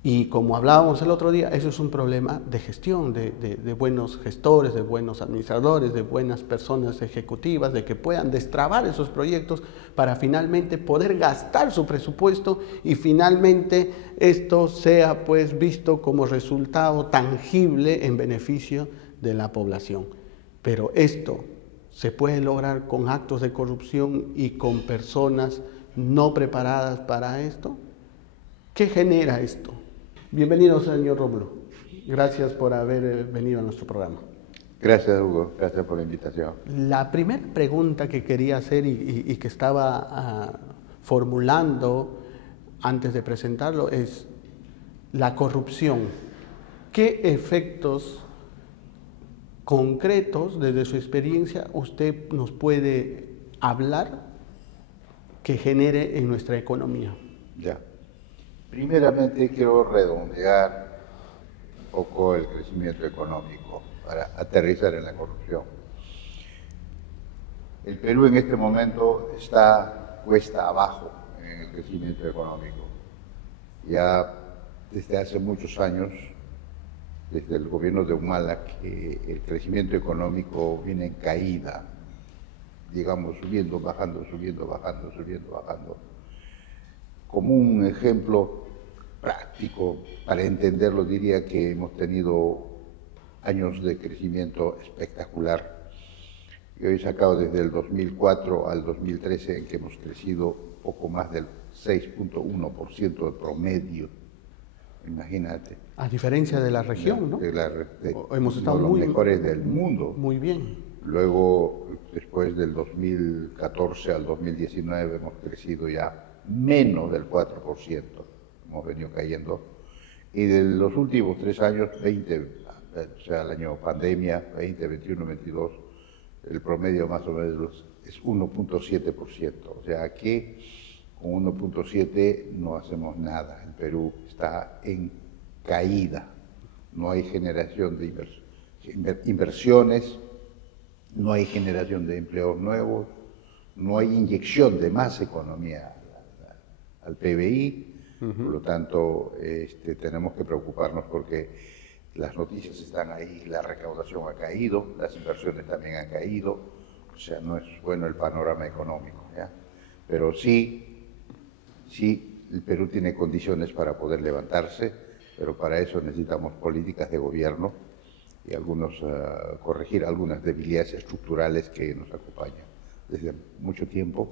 Y como hablábamos el otro día, eso es un problema de gestión, de buenos gestores, de buenos administradores, de buenas personas ejecutivas, de que puedan destrabar esos proyectos para finalmente poder gastar su presupuesto y finalmente esto sea pues visto como resultado tangible en beneficio de la población. Pero esto se puede lograr con actos de corrupción y con personas no preparadas para esto. ¿Qué genera esto? Bienvenido, señor Rómulo. Gracias por haber venido a nuestro programa. Gracias, Hugo. Gracias por la invitación. La primera pregunta que quería hacer y que estaba formulando antes de presentarlo es la corrupción. ¿Qué efectos concretos, desde su experiencia, usted nos puede hablar que genere en nuestra economía? Ya. Primeramente quiero redondear un poco el crecimiento económico para aterrizar en la corrupción. El Perú en este momento está cuesta abajo en el crecimiento económico. Ya desde hace muchos años, desde el gobierno de Humala, que el crecimiento económico viene en caída, digamos, subiendo, bajando, subiendo, bajando, subiendo, bajando. Como un ejemplo práctico, para entenderlo, diría que hemos tenido años de crecimiento espectacular. Yo he sacado desde el 2004 al 2013 en que hemos crecido poco más del 6.1% de promedio. Imagínate. A diferencia de la región, ¿no? Hemos estado los mejores del mundo. Muy bien. Luego, después del 2014 al 2019, hemos crecido ya menos del 4%. Hemos venido cayendo. Y de los últimos 3 años, 20, o sea, el año pandemia, 20, 21, 22, el promedio más o menos es 1.7%. O sea, aquí con 1.7 no hacemos nada. El Perú está en caída. No hay generación de inversiones, no hay generación de empleos nuevos, no hay inyección de más economía al PBI. Por lo tanto, tenemos que preocuparnos porque las noticias están ahí, la recaudación ha caído, las inversiones también han caído, o sea, no es bueno el panorama económico, ¿ya? Pero sí, el Perú tiene condiciones para poder levantarse, pero para eso necesitamos políticas de gobierno y corregir algunas debilidades estructurales que nos acompañan desde mucho tiempo,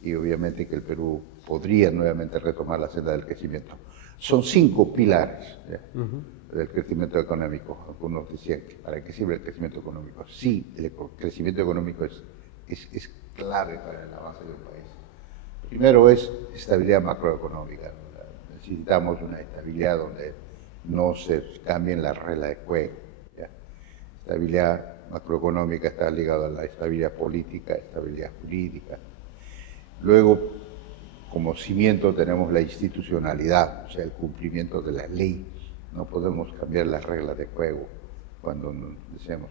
y obviamente que el Perú podría nuevamente retomar la senda del crecimiento. Son 5 pilares del crecimiento económico. Algunos decían que ¿para qué sirve el crecimiento económico? Sí, el crecimiento económico es clave para el avance de un país. Primero es estabilidad macroeconómica. Necesitamos una estabilidad donde no se cambien las reglas de juego. ¿Ya? Estabilidad macroeconómica está ligada a la estabilidad política, estabilidad jurídica. Luego, como cimiento tenemos la institucionalidad, o sea, el cumplimiento de la ley. No podemos cambiar las reglas de juego cuando deseamos.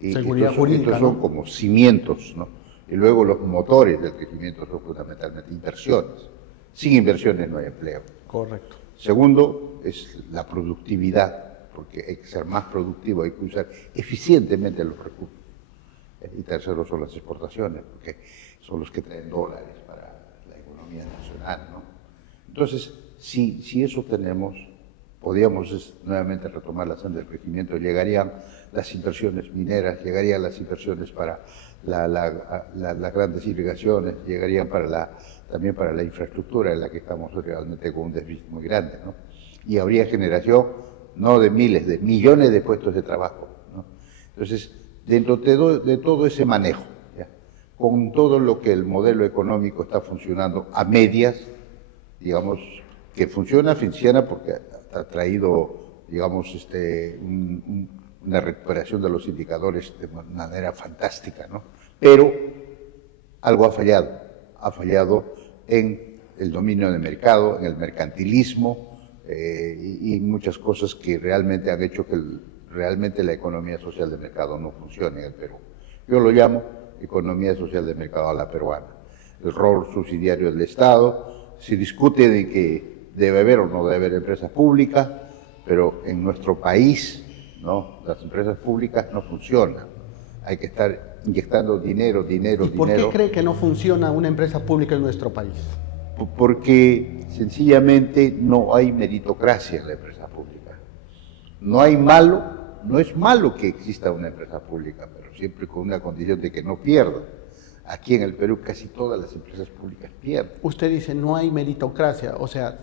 Y seguridad jurídica, estos son como cimientos, ¿no? Y luego los motores del crecimiento son fundamentalmente inversiones. Sin inversiones no hay empleo. Correcto. Segundo es la productividad, porque hay que ser más productivo, hay que usar eficientemente los recursos. Y tercero son las exportaciones, porque son los que traen dólares para la economía nacional, ¿no? Entonces, si eso tenemos, podríamos nuevamente retomar la senda del crecimiento, llegarían las inversiones mineras, llegarían las inversiones para las grandes irrigaciones, llegarían también para la infraestructura en la que estamos realmente con un déficit muy grande, ¿no? Y habría generación no de miles, de millones de puestos de trabajo, ¿no? Entonces, dentro de todo ese manejo, ¿ya? Con todo lo que el modelo económico está funcionando a medias, digamos, que funciona porque ha traído, digamos, una recuperación de los indicadores de manera fantástica, ¿no? Pero algo ha fallado en el dominio del mercado, en el mercantilismo y muchas cosas que realmente han hecho que realmente la economía social de mercado no funcione en el Perú. Yo lo llamo economía social de mercado a la peruana. El rol subsidiario del Estado, se discute de que debe haber o no debe haber empresas públicas, pero en nuestro país, ¿no?, las empresas públicas no funcionan. Hay que estar inyectando dinero. ¿Y por qué cree que no funciona una empresa pública en nuestro país? Porque sencillamente no hay meritocracia en la empresa pública. No es malo que exista una empresa pública, pero siempre con una condición de que no pierda. Aquí en el Perú casi todas las empresas públicas pierden. Usted dice no hay meritocracia, o sea,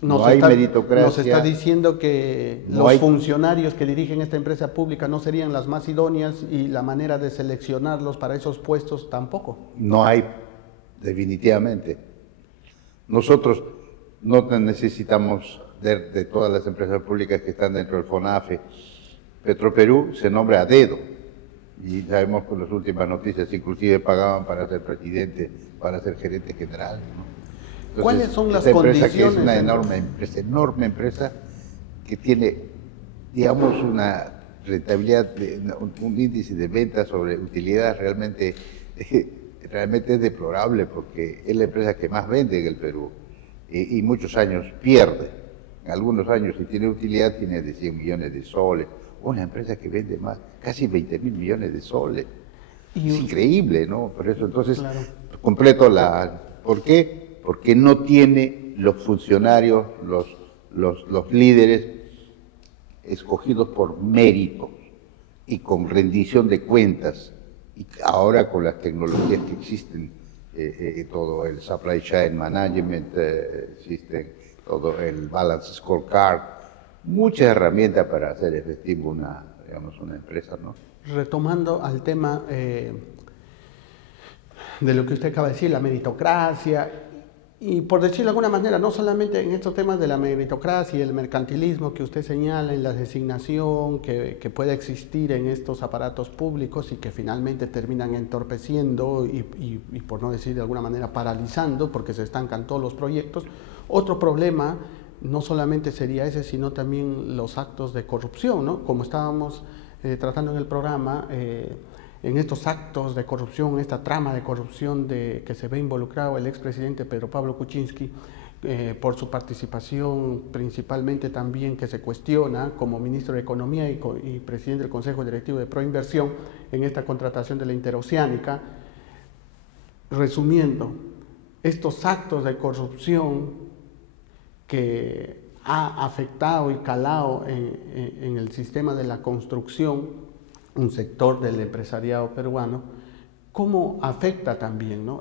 no hay meritocracia. Nos está diciendo que los funcionarios que dirigen esta empresa pública no serían las más idóneas y la manera de seleccionarlos para esos puestos tampoco. No hay, definitivamente. Nosotros no necesitamos de todas las empresas públicas que están dentro del FONAFE. Petroperú se nombra a dedo y sabemos con las últimas noticias, inclusive pagaban para ser presidente, para ser gerente general, ¿no? Entonces, ¿cuáles son las condiciones? Que es una enorme empresa que tiene, digamos, una rentabilidad, un índice de ventas sobre utilidad realmente realmente es deplorable porque es la empresa que más vende en el Perú y muchos años pierde. En algunos años, si tiene utilidad, tiene de 100 millones de soles. Una empresa que vende más, casi 20.000 millones de soles. Es increíble, ¿no? Por eso, entonces, claro, completo la... ¿Por qué? Porque no tiene los funcionarios, los líderes escogidos por mérito y con rendición de cuentas. Y ahora con las tecnologías que existen, todo el Supply Chain Management, existe todo el Balance Scorecard, muchas herramientas para hacer efectivo una empresa, ¿no? Retomando al tema de lo que usted acaba de decir, la meritocracia, y por decirlo de alguna manera, no solamente en estos temas de la meritocracia y el mercantilismo que usted señala en la designación que puede existir en estos aparatos públicos y que finalmente terminan entorpeciendo y por no decir de alguna manera paralizando porque se estancan todos los proyectos. Otro problema no solamente sería ese, sino también los actos de corrupción, ¿no? Como estábamos tratando en el programa, en estos actos de corrupción, esta trama de corrupción que se ve involucrado el expresidente Pedro Pablo Kuczynski, por su participación principalmente también que se cuestiona como ministro de Economía y presidente del Consejo Directivo de Proinversión en esta contratación de la Interoceánica. Resumiendo, estos actos de corrupción que ha afectado y calado en el sistema de la construcción, un sector del empresariado peruano, cómo afecta también, ¿no?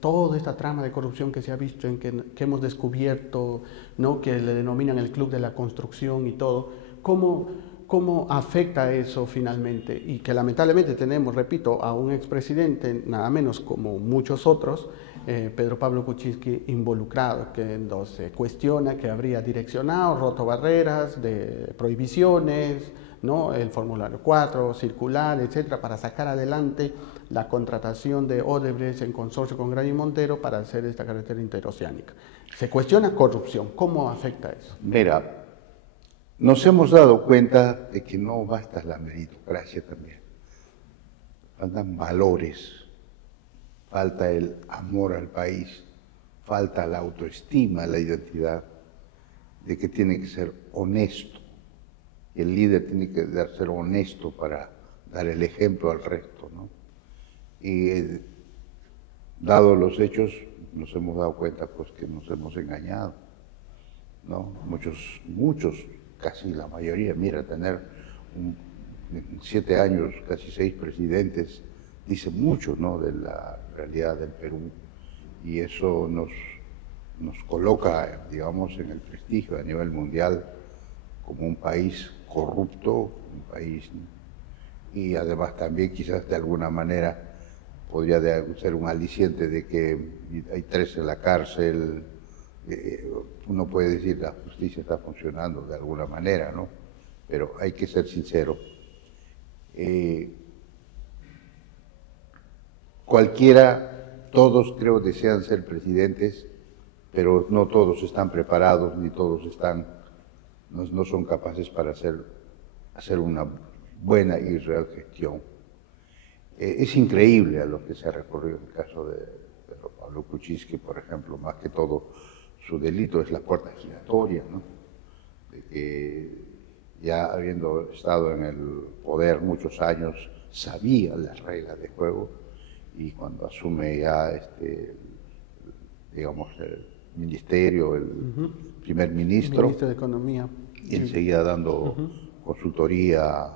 Toda esta trama de corrupción que se ha visto, que hemos descubierto, ¿no? Que le denominan el Club de la Construcción y todo, cómo afecta eso finalmente, y que lamentablemente tenemos, repito, a un expresidente, nada menos como muchos otros, Pedro Pablo Kuczynski, involucrado, que se cuestiona que habría direccionado, roto barreras de prohibiciones, ¿no? El formulario 4, circular, etcétera, para sacar adelante la contratación de Odebrecht en consorcio con Granier Montero para hacer esta carretera interoceánica. Se cuestiona corrupción. ¿Cómo afecta eso? Mira, nos hemos dado cuenta de que no basta la meritocracia también. Faltan valores, falta el amor al país, falta la autoestima, la identidad, de que tiene que ser honesto. El líder tiene que ser honesto para dar el ejemplo al resto, ¿no? Y dado los hechos, nos hemos dado cuenta pues que nos hemos engañado, ¿no? Muchos, casi la mayoría, mira, tener 7 años, casi 6 presidentes, dice mucho, ¿no? De la realidad del Perú, y eso nos coloca, digamos, en el prestigio a nivel mundial como un país corrupto, un país, y además también quizás de alguna manera podría ser un aliciente de que hay 3 en la cárcel. Uno puede decir la justicia está funcionando de alguna manera, ¿no? Pero hay que ser sincero. Todos creo desean ser presidentes, pero no todos están preparados, ni todos no son capaces para hacer una buena y real gestión. Es increíble a lo que se ha recorrido en el caso de Pedro Pablo Kuczynski, por ejemplo, más que todo su delito es la puerta giratoria, ¿no? De que ya habiendo estado en el poder muchos años, sabía las reglas de juego, y cuando asume ya digamos, el ministerio, el primer ministro, ministro de Economía, y enseguida dando consultoría,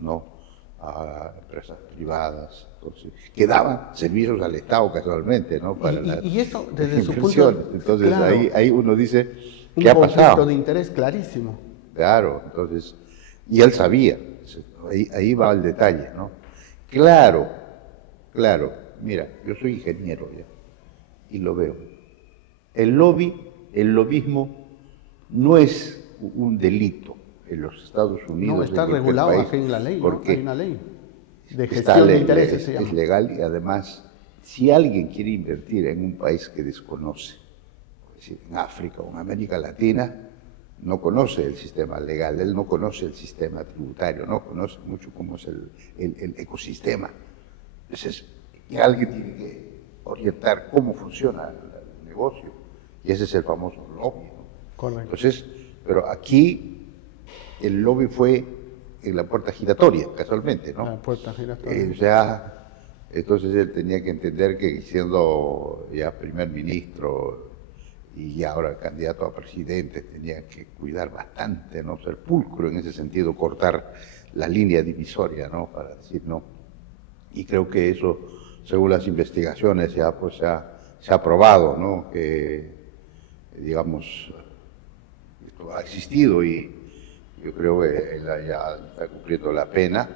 ¿no?, a empresas privadas, entonces, que daban servicios al Estado casualmente, ¿no?, para y eso desde su punto, entonces claro, ahí uno dice, ¿qué ha pasado? Un conflicto de interés clarísimo. Claro, entonces, y él sabía, ahí va el detalle, ¿no? Claro, mira, yo soy ingeniero ya, y lo veo. El lobismo no es un delito en los Estados Unidos. No, está regulado aquí en la ley, porque hay una ley de gestión de intereses, se llama. Es legal, y además, si alguien quiere invertir en un país que desconoce, es decir, en África o en América Latina, no conoce el sistema legal, él no conoce el sistema tributario, no conoce mucho cómo es el ecosistema. Entonces, y alguien tiene que orientar cómo funciona el negocio, y ese es el famoso lobby, ¿no? Correcto. Entonces, pero aquí el lobby fue en la puerta giratoria, casualmente, ¿no? La puerta giratoria. O sea, entonces él tenía que entender que siendo ya primer ministro y ahora candidato a presidente, tenía que cuidar bastante, ¿no? Ser pulcro en ese sentido, cortar la línea divisoria, ¿no? Para decir no. Y creo que eso, según las investigaciones, ya pues se ha probado, ¿no? Que, digamos, esto ha existido y yo creo que él ya está cumpliendo la pena,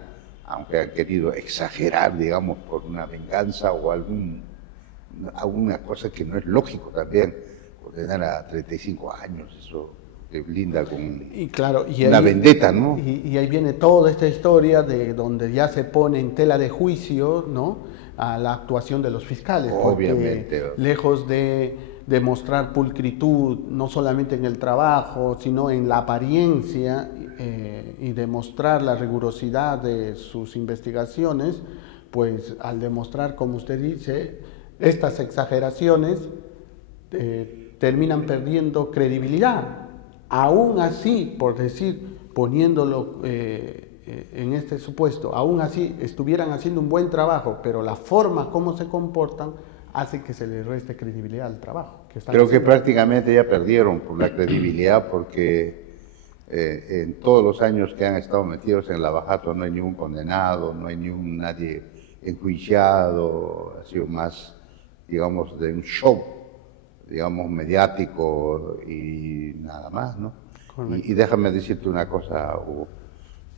aunque han querido exagerar, digamos, por una venganza o alguna cosa que no es lógico también, condenar a 35 años, eso te blinda con Y claro, una vendetta, ¿no? Y ahí viene toda esta historia de donde ya se pone en tela de juicio, ¿no?, a la actuación de los fiscales. Obviamente. Lejos de demostrar pulcritud, no solamente en el trabajo, sino en la apariencia, y demostrar la rigurosidad de sus investigaciones, pues al demostrar, como usted dice, estas exageraciones, terminan perdiendo credibilidad. Aún así, por decir, poniéndolo en este supuesto, aún así estuvieran haciendo un buen trabajo, pero la forma como se comportan hace que se les reste credibilidad al trabajo que están Creo haciendo. que prácticamente ya perdieron por la credibilidad, porque en todos los años que han estado metidos en Lavajato no hay ningún condenado, no hay nadie enjuiciado, ha sido más, digamos, de un show, digamos, mediático y nada más, ¿no? Y déjame decirte una cosa, Hugo.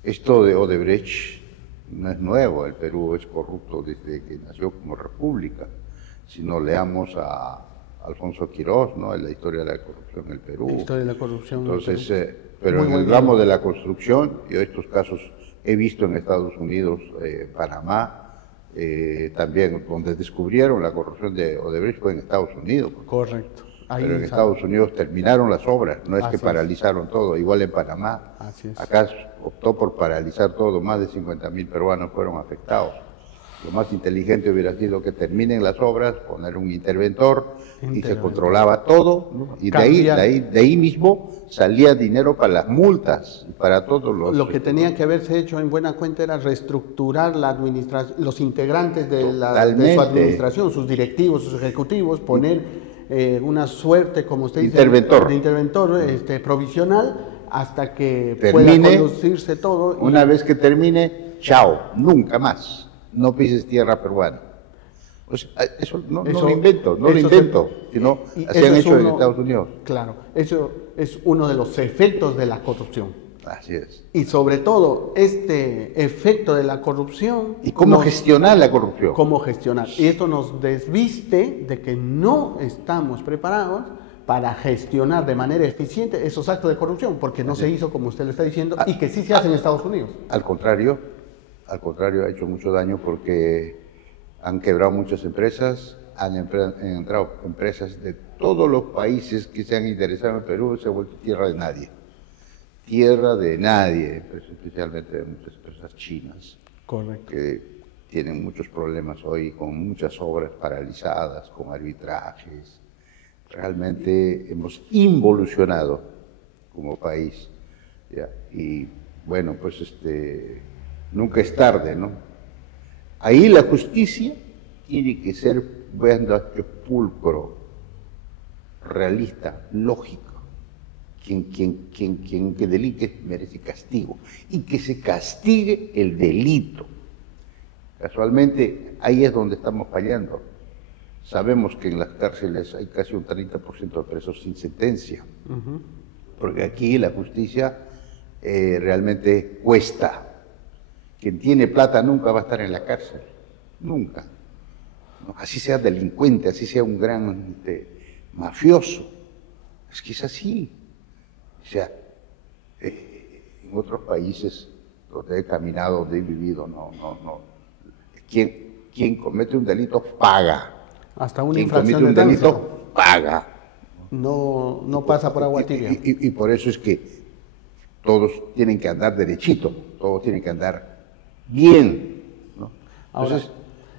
Esto de Odebrecht no es nuevo, el Perú es corrupto desde que nació como república. Si no, leamos a Alfonso Quirós, ¿no?, en la historia de la corrupción en el Perú. La historia de la corrupción. Entonces, pero Muy en el bien. ramo de la construcción, yo estos casos he visto en Estados Unidos, Panamá, también donde descubrieron la corrupción de Odebrecht fue en Estados Unidos. Correcto. Ahí Pero en sabe. Estados Unidos terminaron las obras, no es Así que es. paralizaron todo, igual en Panamá. Así es. Acá optó por paralizar todo, más de 50.000 peruanos fueron afectados. Lo más inteligente hubiera sido que terminen las obras, poner un interventor y se controlaba todo, ¿no? Y de ahí mismo salía dinero para las multas y para todos los... Lo que tenía que haberse hecho en buena cuenta era reestructurar la administración, los integrantes de su Totalmente. administración, sus directivos, sus ejecutivos, poner una suerte, como usted dice, Interventor. de interventor provisional hasta que Termine, pueda conducirse todo. Una vez que termine, chao, nunca más. No pises tierra peruana. O sea, eso no lo invento, sino así han hecho en Estados Unidos. Claro, eso es uno de los efectos de la corrupción. Así es. Y sobre todo, este efecto de la corrupción... ¿Y cómo gestionar la corrupción? Cómo gestionar. Y esto nos desviste de que no estamos preparados para gestionar de manera eficiente esos actos de corrupción, porque no se hizo como usted lo está diciendo, y que sí se hace en Estados Unidos. Al contrario, ha hecho mucho daño porque han quebrado muchas empresas, han entrado empresas de todos los países que se han interesado en Perú, se ha vuelto tierra de nadie. Tierra de nadie, pues, especialmente de muchas empresas chinas. Correcto. Que tienen muchos problemas hoy, con muchas obras paralizadas, con arbitrajes. Realmente hemos involucionado como país, ¿ya? Y bueno, pues nunca es tarde, ¿no? Ahí la justicia tiene que ser, pulcro, realista, lógico. Quien que delinque merece castigo y que se castigue el delito. Casualmente, ahí es donde estamos fallando. Sabemos que en las cárceles hay casi un 30% de presos sin sentencia, porque aquí la justicia realmente cuesta. Quien tiene plata nunca va a estar en la cárcel, nunca. ¿No? Así sea delincuente, así sea un gran mafioso. Es que es así. O sea, en otros países donde he caminado, donde he vivido, no. Quien comete un delito paga. Hasta una Quien infracción comete un de delito tránsito paga. no pasa por agua tibia. Y por eso es que todos tienen que andar derechito, todos tienen que andar bien, ¿no? Entonces,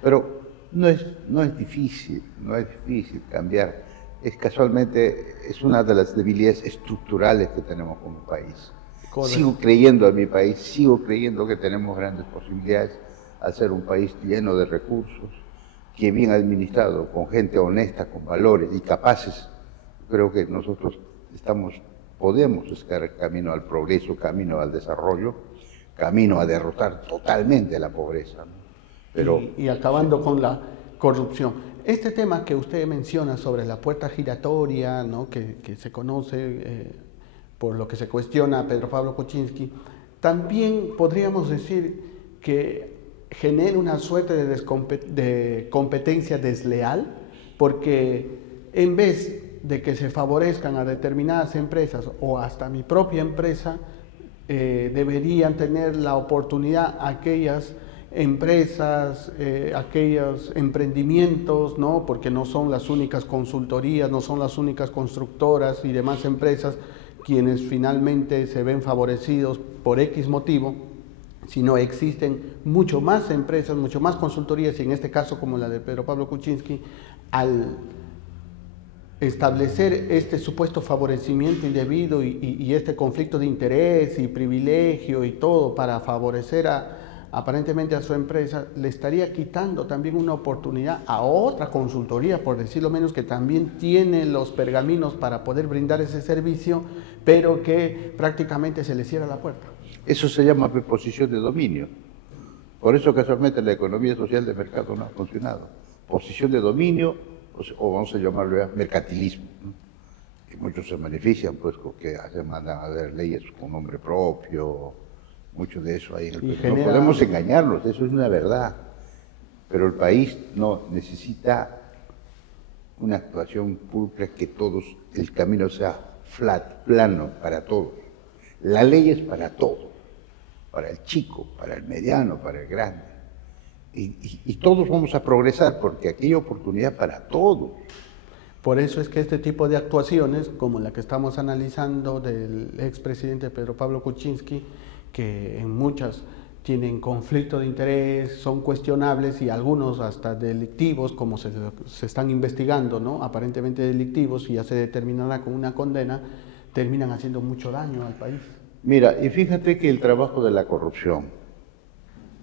pero no es difícil cambiar. Casualmente es una de las debilidades estructurales que tenemos como país. Correcto. Sigo creyendo en mi país, sigo creyendo que tenemos grandes posibilidades al ser un país lleno de recursos, que bien administrado, con gente honesta, con valores y capaces. Creo que nosotros podemos estar camino al progreso, camino al desarrollo, camino a derrotar totalmente la pobreza, ¿no? Pero, y acabando con la corrupción. Este tema que usted menciona sobre la puerta giratoria, ¿no? que se conoce por lo que se cuestiona a Pedro Pablo Kuczynski, también podríamos decir que genera una suerte de competencia desleal, porque en vez de que se favorezcan a determinadas empresas o hasta mi propia empresa, deberían tener la oportunidad aquellas empresas, aquellos emprendimientos, ¿no? Porque no son las únicas consultorías, no son las únicas constructoras y demás empresas quienes finalmente se ven favorecidos por X motivo, sino existen mucho más empresas, mucho más consultorías, y en este caso como la de Pedro Pablo Kuczynski, al establecer este supuesto favorecimiento indebido y este conflicto de interés y privilegio y todo para favorecer aparentemente a su empresa, le estaría quitando también una oportunidad a otra consultoría, por decirlo menos, que también tiene los pergaminos para poder brindar ese servicio, pero que prácticamente se le cierra la puerta. eso se llama posición de dominio. Por eso casualmente la economía social de mercado no ha funcionado. Posición de dominio, o vamos a llamarlo ya mercantilismo, ¿no? Y muchos se benefician, pues, porque se mandan a ver leyes con nombre propio, mucho de eso hay en el país. No podemos engañarnos, eso es una verdad. Pero el país no necesita una actuación pulcra, que todos, el camino sea flat, plano para todos. La ley es para todos, para el chico, para el mediano, para el grande. Y todos vamos a progresar porque aquí hay oportunidad para todos. Por eso es que este tipo de actuaciones, como la que estamos analizando del expresidente Pedro Pablo Kuczynski, que en muchas tienen conflicto de interés, son cuestionables y algunos hasta delictivos, como se están investigando, ¿no? Aparentemente delictivos, y ya se determinará con una condena, terminan haciendo mucho daño al país. Mira, y fíjate que el trabajo de la corrupción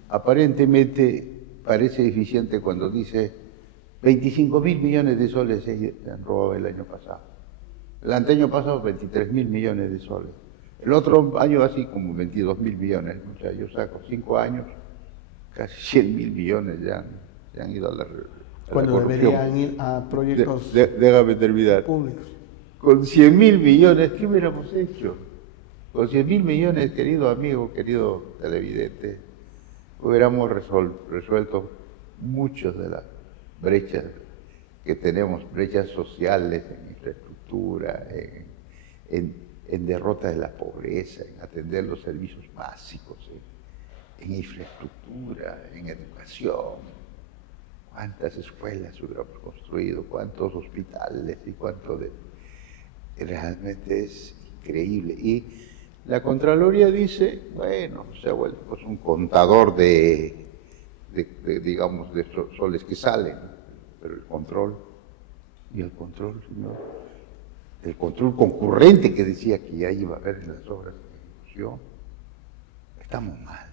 aparentemente parece eficiente cuando dice 25.000 millones de soles se han robado el año pasado. El anteaño pasado 23.000 millones de soles. El otro año así como 22.000 millones. O sea, yo saco 5 años, casi 100.000 millones ya han ido a la cuando deberían ir a proyectos déjame terminar. Públicos. Con 100.000 millones, ¿qué hubiéramos hecho? Con 100.000 millones, querido amigo, querido televidente, hubiéramos resuelto muchas de las brechas que tenemos, brechas sociales, en infraestructura, en derrota de la pobreza, en atender los servicios básicos, en infraestructura, en educación. ¿Cuántas escuelas hubiéramos construido? ¿Cuántos hospitales? Y cuánto de... Realmente es increíble. Y la Contraloría dice, bueno, se ha vuelto pues un contador digamos, de soles que salen, pero el control, señor, el control concurrente que decía que ya iba a haber en las obras de ejecución, estamos mal.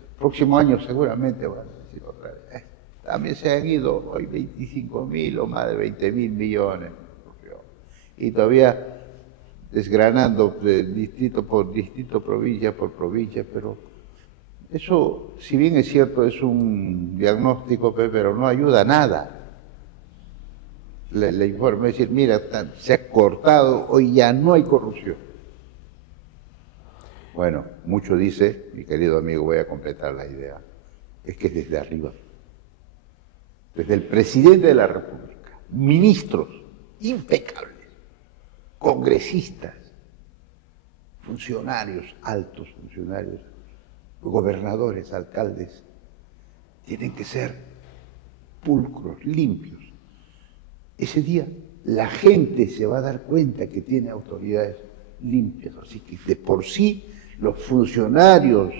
El próximo año seguramente van a decir otra vez, también se han ido hoy 25.000 o más de 20.000 millones, y todavía desgranando distrito por distrito, provincia por provincia, pero eso, si bien es cierto, es un diagnóstico, pero no ayuda a nada. Le informe decir, mira, se ha cortado, hoy ya no hay corrupción. Bueno, mucho dice, mi querido amigo, voy a completar la idea, es que desde arriba, desde el presidente de la República, ministros impecables, congresistas, funcionarios, altos funcionarios, gobernadores, alcaldes, tienen que ser pulcros, limpios. Ese día la gente se va a dar cuenta que tiene autoridades limpias, así que de por sí los funcionarios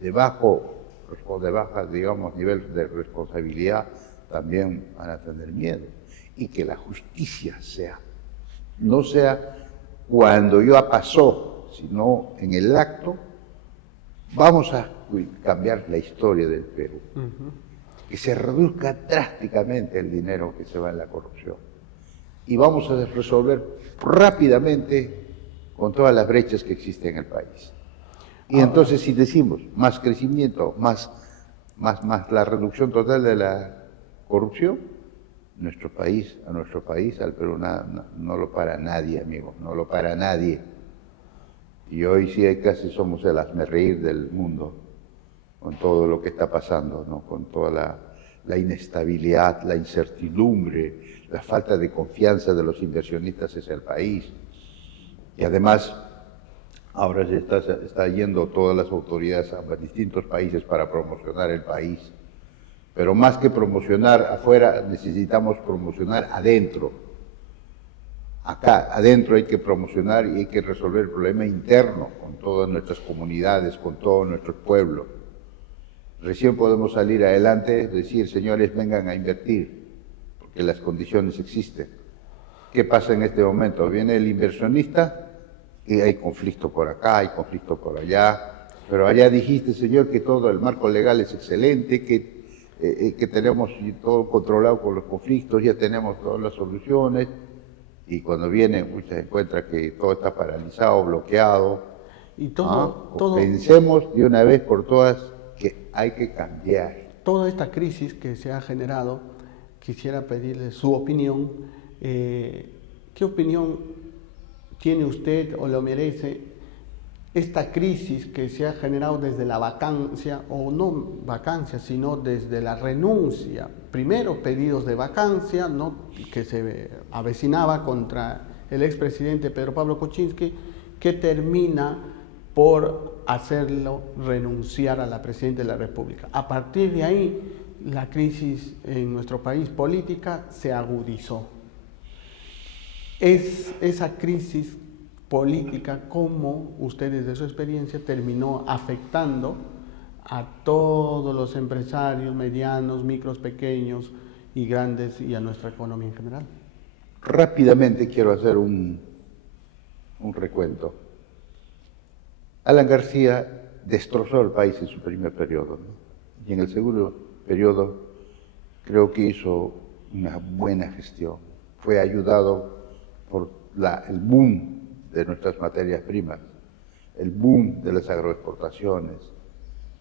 de bajo los de baja, digamos, nivel de responsabilidad, también van a tener miedo. Y que la justicia no sea cuando ya pasó, sino en el acto. Vamos a cambiar la historia del Perú. Que se reduzca drásticamente el dinero que se va en la corrupción. Y vamos a resolver rápidamente con todas las brechas que existen en el país. Y entonces, si decimos más crecimiento, más la reducción total de la corrupción, a nuestro país, al Perú, no lo para nadie, amigos, no lo para nadie. Y hoy sí casi somos el hazmerreír del mundo, con todo lo que está pasando, ¿no? Con toda la inestabilidad, la incertidumbre, la falta de confianza de los inversionistas hacia el país. Y además, ahora se está yendo todas las autoridades a distintos países para promocionar el país. Pero más que promocionar afuera, necesitamos promocionar adentro. Acá, adentro hay que promocionar y hay que resolver el problema interno con todas nuestras comunidades, con todos nuestros pueblos. Recién podemos salir adelante, decir, señores, vengan a invertir, porque las condiciones existen. ¿Qué pasa en este momento? Viene el inversionista y hay conflicto por acá, hay conflicto por allá, pero allá dijiste, señor, que todo el marco legal es excelente, que tenemos todo controlado con los conflictos, ya tenemos todas las soluciones, y cuando vienen, muchas encuentran que todo está paralizado, bloqueado. Y todo Pensemos de una vez por todas que hay que cambiar. Toda esta crisis que se ha generado, quisiera pedirle su opinión. ¿Qué opinión tiene usted o lo merece esta crisis que se ha generado desde la vacancia, o no vacancia, sino desde la renuncia? Primero pedidos de vacancia, ¿no?, que se avecinaba contra el expresidente Pedro Pablo Kuczynski, que termina por hacerlo renunciar a la presidencia de la República. A partir de ahí, la crisis en nuestro país política se agudizó. Esa crisis política, ¿cómo usted desde su experiencia terminó afectando a todos los empresarios medianos, micros, pequeños y grandes, y a nuestra economía en general? Rápidamente quiero hacer un recuento. Alan García destrozó el país en su primer periodo, ¿no? Y en el segundo periodo creo que hizo una buena gestión. Fue ayudado por el boom de nuestras materias primas, el boom de las agroexportaciones.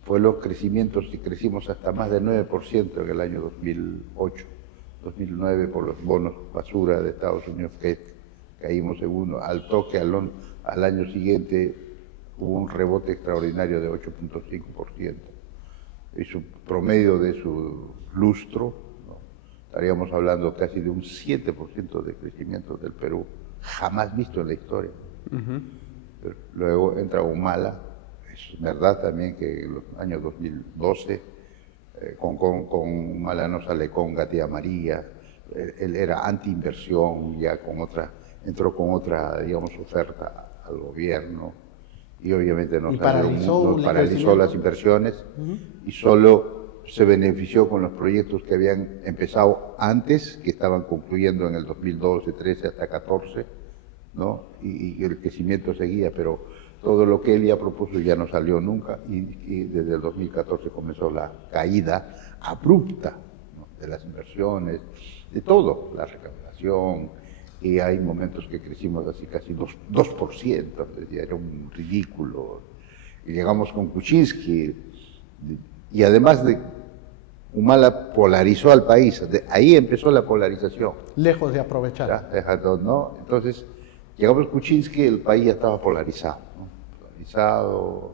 Fue los crecimientos que crecimos hasta más del 9% en el año 2008, 2009 por los bonos basura de Estados Unidos, que caímos en uno. Al toque, al año siguiente, hubo un rebote extraordinario de 8.5%. Y su promedio de su lustro, ¿no?, estaríamos hablando casi de un 7% de crecimiento del Perú, jamás visto en la historia. Pero luego entra Humala. Es verdad también que en los años 2012, con Humala no sale con Tía María, él era anti-inversión, ya entró con otra, digamos, oferta al gobierno, y obviamente nos paralizó las inversiones, y solo se benefició con los proyectos que habían empezado antes, que estaban concluyendo en el 2012, 13 hasta 14, ¿no? Y el crecimiento seguía, pero todo lo que él ya propuso ya no salió nunca, y desde el 2014 comenzó la caída abrupta, ¿no?, de las inversiones, de todo, la recaudación, y hay momentos que crecimos así casi 2%, era un ridículo. Y llegamos con Kuczynski, y además de Humala polarizó al país, ahí empezó la polarización. Lejos de aprovechar. ¿No? Entonces, llegamos a Kuczynski, el país ya estaba polarizado, ¿no? Polarizado,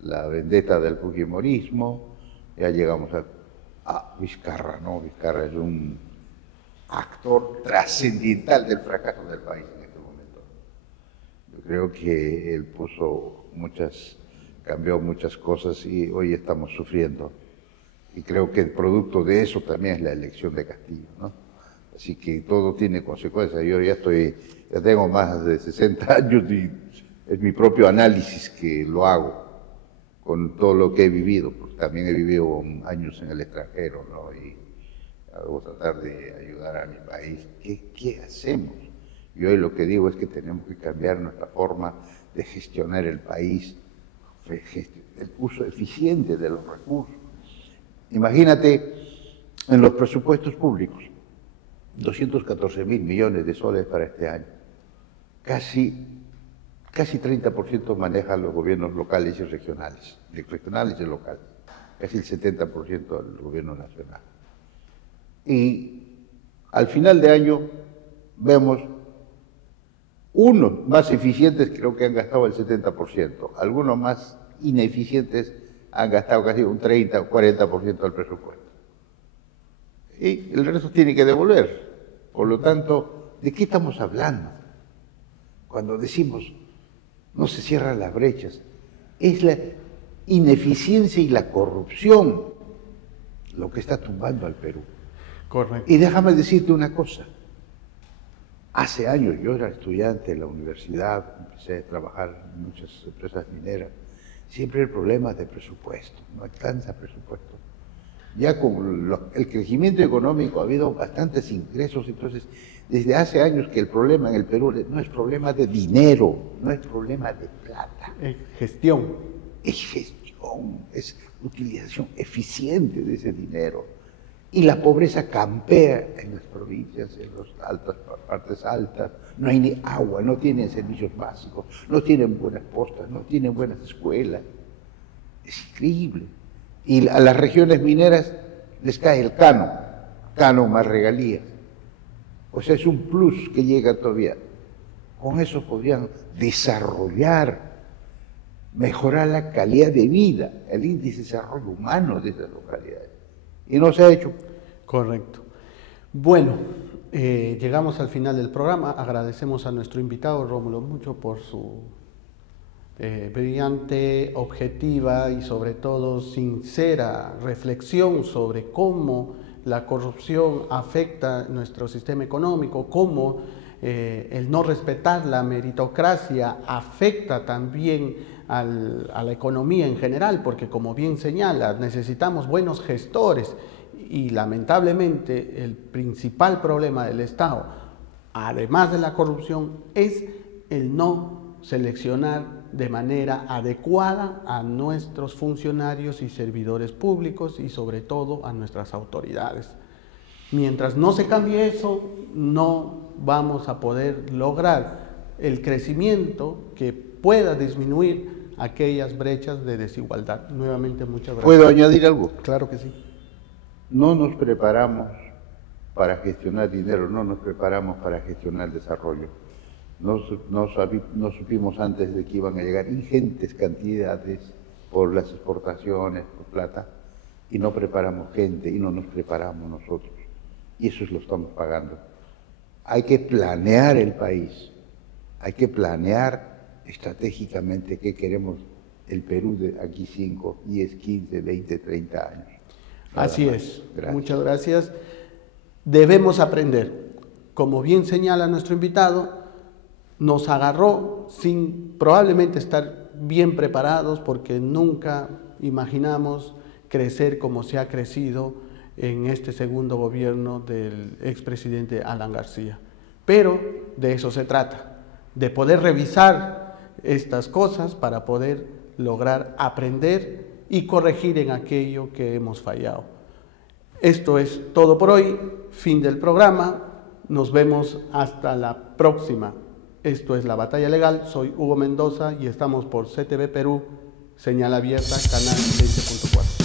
la vendetta del fujimorismo, ya llegamos a Vizcarra, ¿no? Vizcarra es un actor trascendental del fracaso del país en este momento. Yo creo que él cambió muchas cosas, y hoy estamos sufriendo. Y creo que el producto de eso también es la elección de Castillo, ¿no? Así que todo tiene consecuencias. Yo ya tengo más de 60 años y es mi propio análisis que lo hago con todo lo que he vivido, porque también he vivido años en el extranjero, ¿no? Y voy a tratar de ayudar a mi país. ¿Qué hacemos? Y hoy lo que digo es que tenemos que cambiar nuestra forma de gestionar el país, el uso eficiente de los recursos. Imagínate en los presupuestos públicos, 214.000 millones de soles para este año. Casi 30% manejan los gobiernos locales y regionales y locales, casi el 70% del gobierno nacional. Y al final de año vemos unos más eficientes, creo que han gastado el 70%, algunos más ineficientes han gastado casi un 30 o 40% del presupuesto. Y el resto tiene que devolver. Por lo tanto, ¿de qué estamos hablando? Cuando decimos no se cierran las brechas, es la ineficiencia y la corrupción lo que está tumbando al Perú. Correcto. Y déjame decirte una cosa. Hace años yo era estudiante en la universidad, empecé a trabajar en muchas empresas mineras. Siempre el problema de presupuesto, no alcanza presupuesto. Ya con el crecimiento económico ha habido bastantes ingresos, entonces desde hace años que el problema en el Perú no es problema de dinero, no es problema de plata. Es gestión. Es gestión, es utilización eficiente de ese dinero. Y la pobreza campea en las provincias, en las partes altas. No hay ni agua, no tienen servicios básicos, no tienen buenas postas, no tienen buenas escuelas. Es increíble. Y a las regiones mineras les cae el canon más regalías. O sea, es un plus que llega todavía. Con eso podrían desarrollar, mejorar la calidad de vida, el índice de desarrollo humano de esas localidades. Y no se ha hecho. Correcto. Bueno, llegamos al final del programa. Agradecemos a nuestro invitado Rómulo Mucho por su brillante, objetiva y sobre todo sincera reflexión sobre cómo la corrupción afecta nuestro sistema económico, cómo el no respetar la meritocracia afecta también a la economía en general, porque como bien señala, necesitamos buenos gestores y lamentablemente el principal problema del Estado, además de la corrupción, es el no seleccionar de manera adecuada a nuestros funcionarios y servidores públicos y sobre todo a nuestras autoridades. Mientras no se cambie eso, no vamos a poder lograr el crecimiento que pueda disminuir aquellas brechas de desigualdad. Nuevamente, muchas gracias. ¿Puedo añadir algo? Claro que sí. No nos preparamos para gestionar dinero, no nos preparamos para gestionar desarrollo. No supimos antes de que iban a llegar ingentes cantidades por las exportaciones, por plata, y no preparamos gente y no nos preparamos nosotros. Y eso lo estamos pagando. Hay que planear el país, hay que planear estratégicamente qué queremos el Perú de aquí 5, 10, 15, 20, 30 años. Así es. Gracias. Muchas gracias. Debemos aprender. Como bien señala nuestro invitado, nos agarró sin probablemente estar bien preparados porque nunca imaginamos crecer como se ha crecido en este segundo gobierno del expresidente Alan García. Pero de eso se trata, de poder revisar estas cosas para poder lograr aprender y corregir en aquello que hemos fallado. Esto es todo por hoy, fin del programa, nos vemos hasta la próxima. Esto es La Batalla Legal, soy Hugo Mendoza y estamos por CTV Perú, señal abierta, canal 20.4.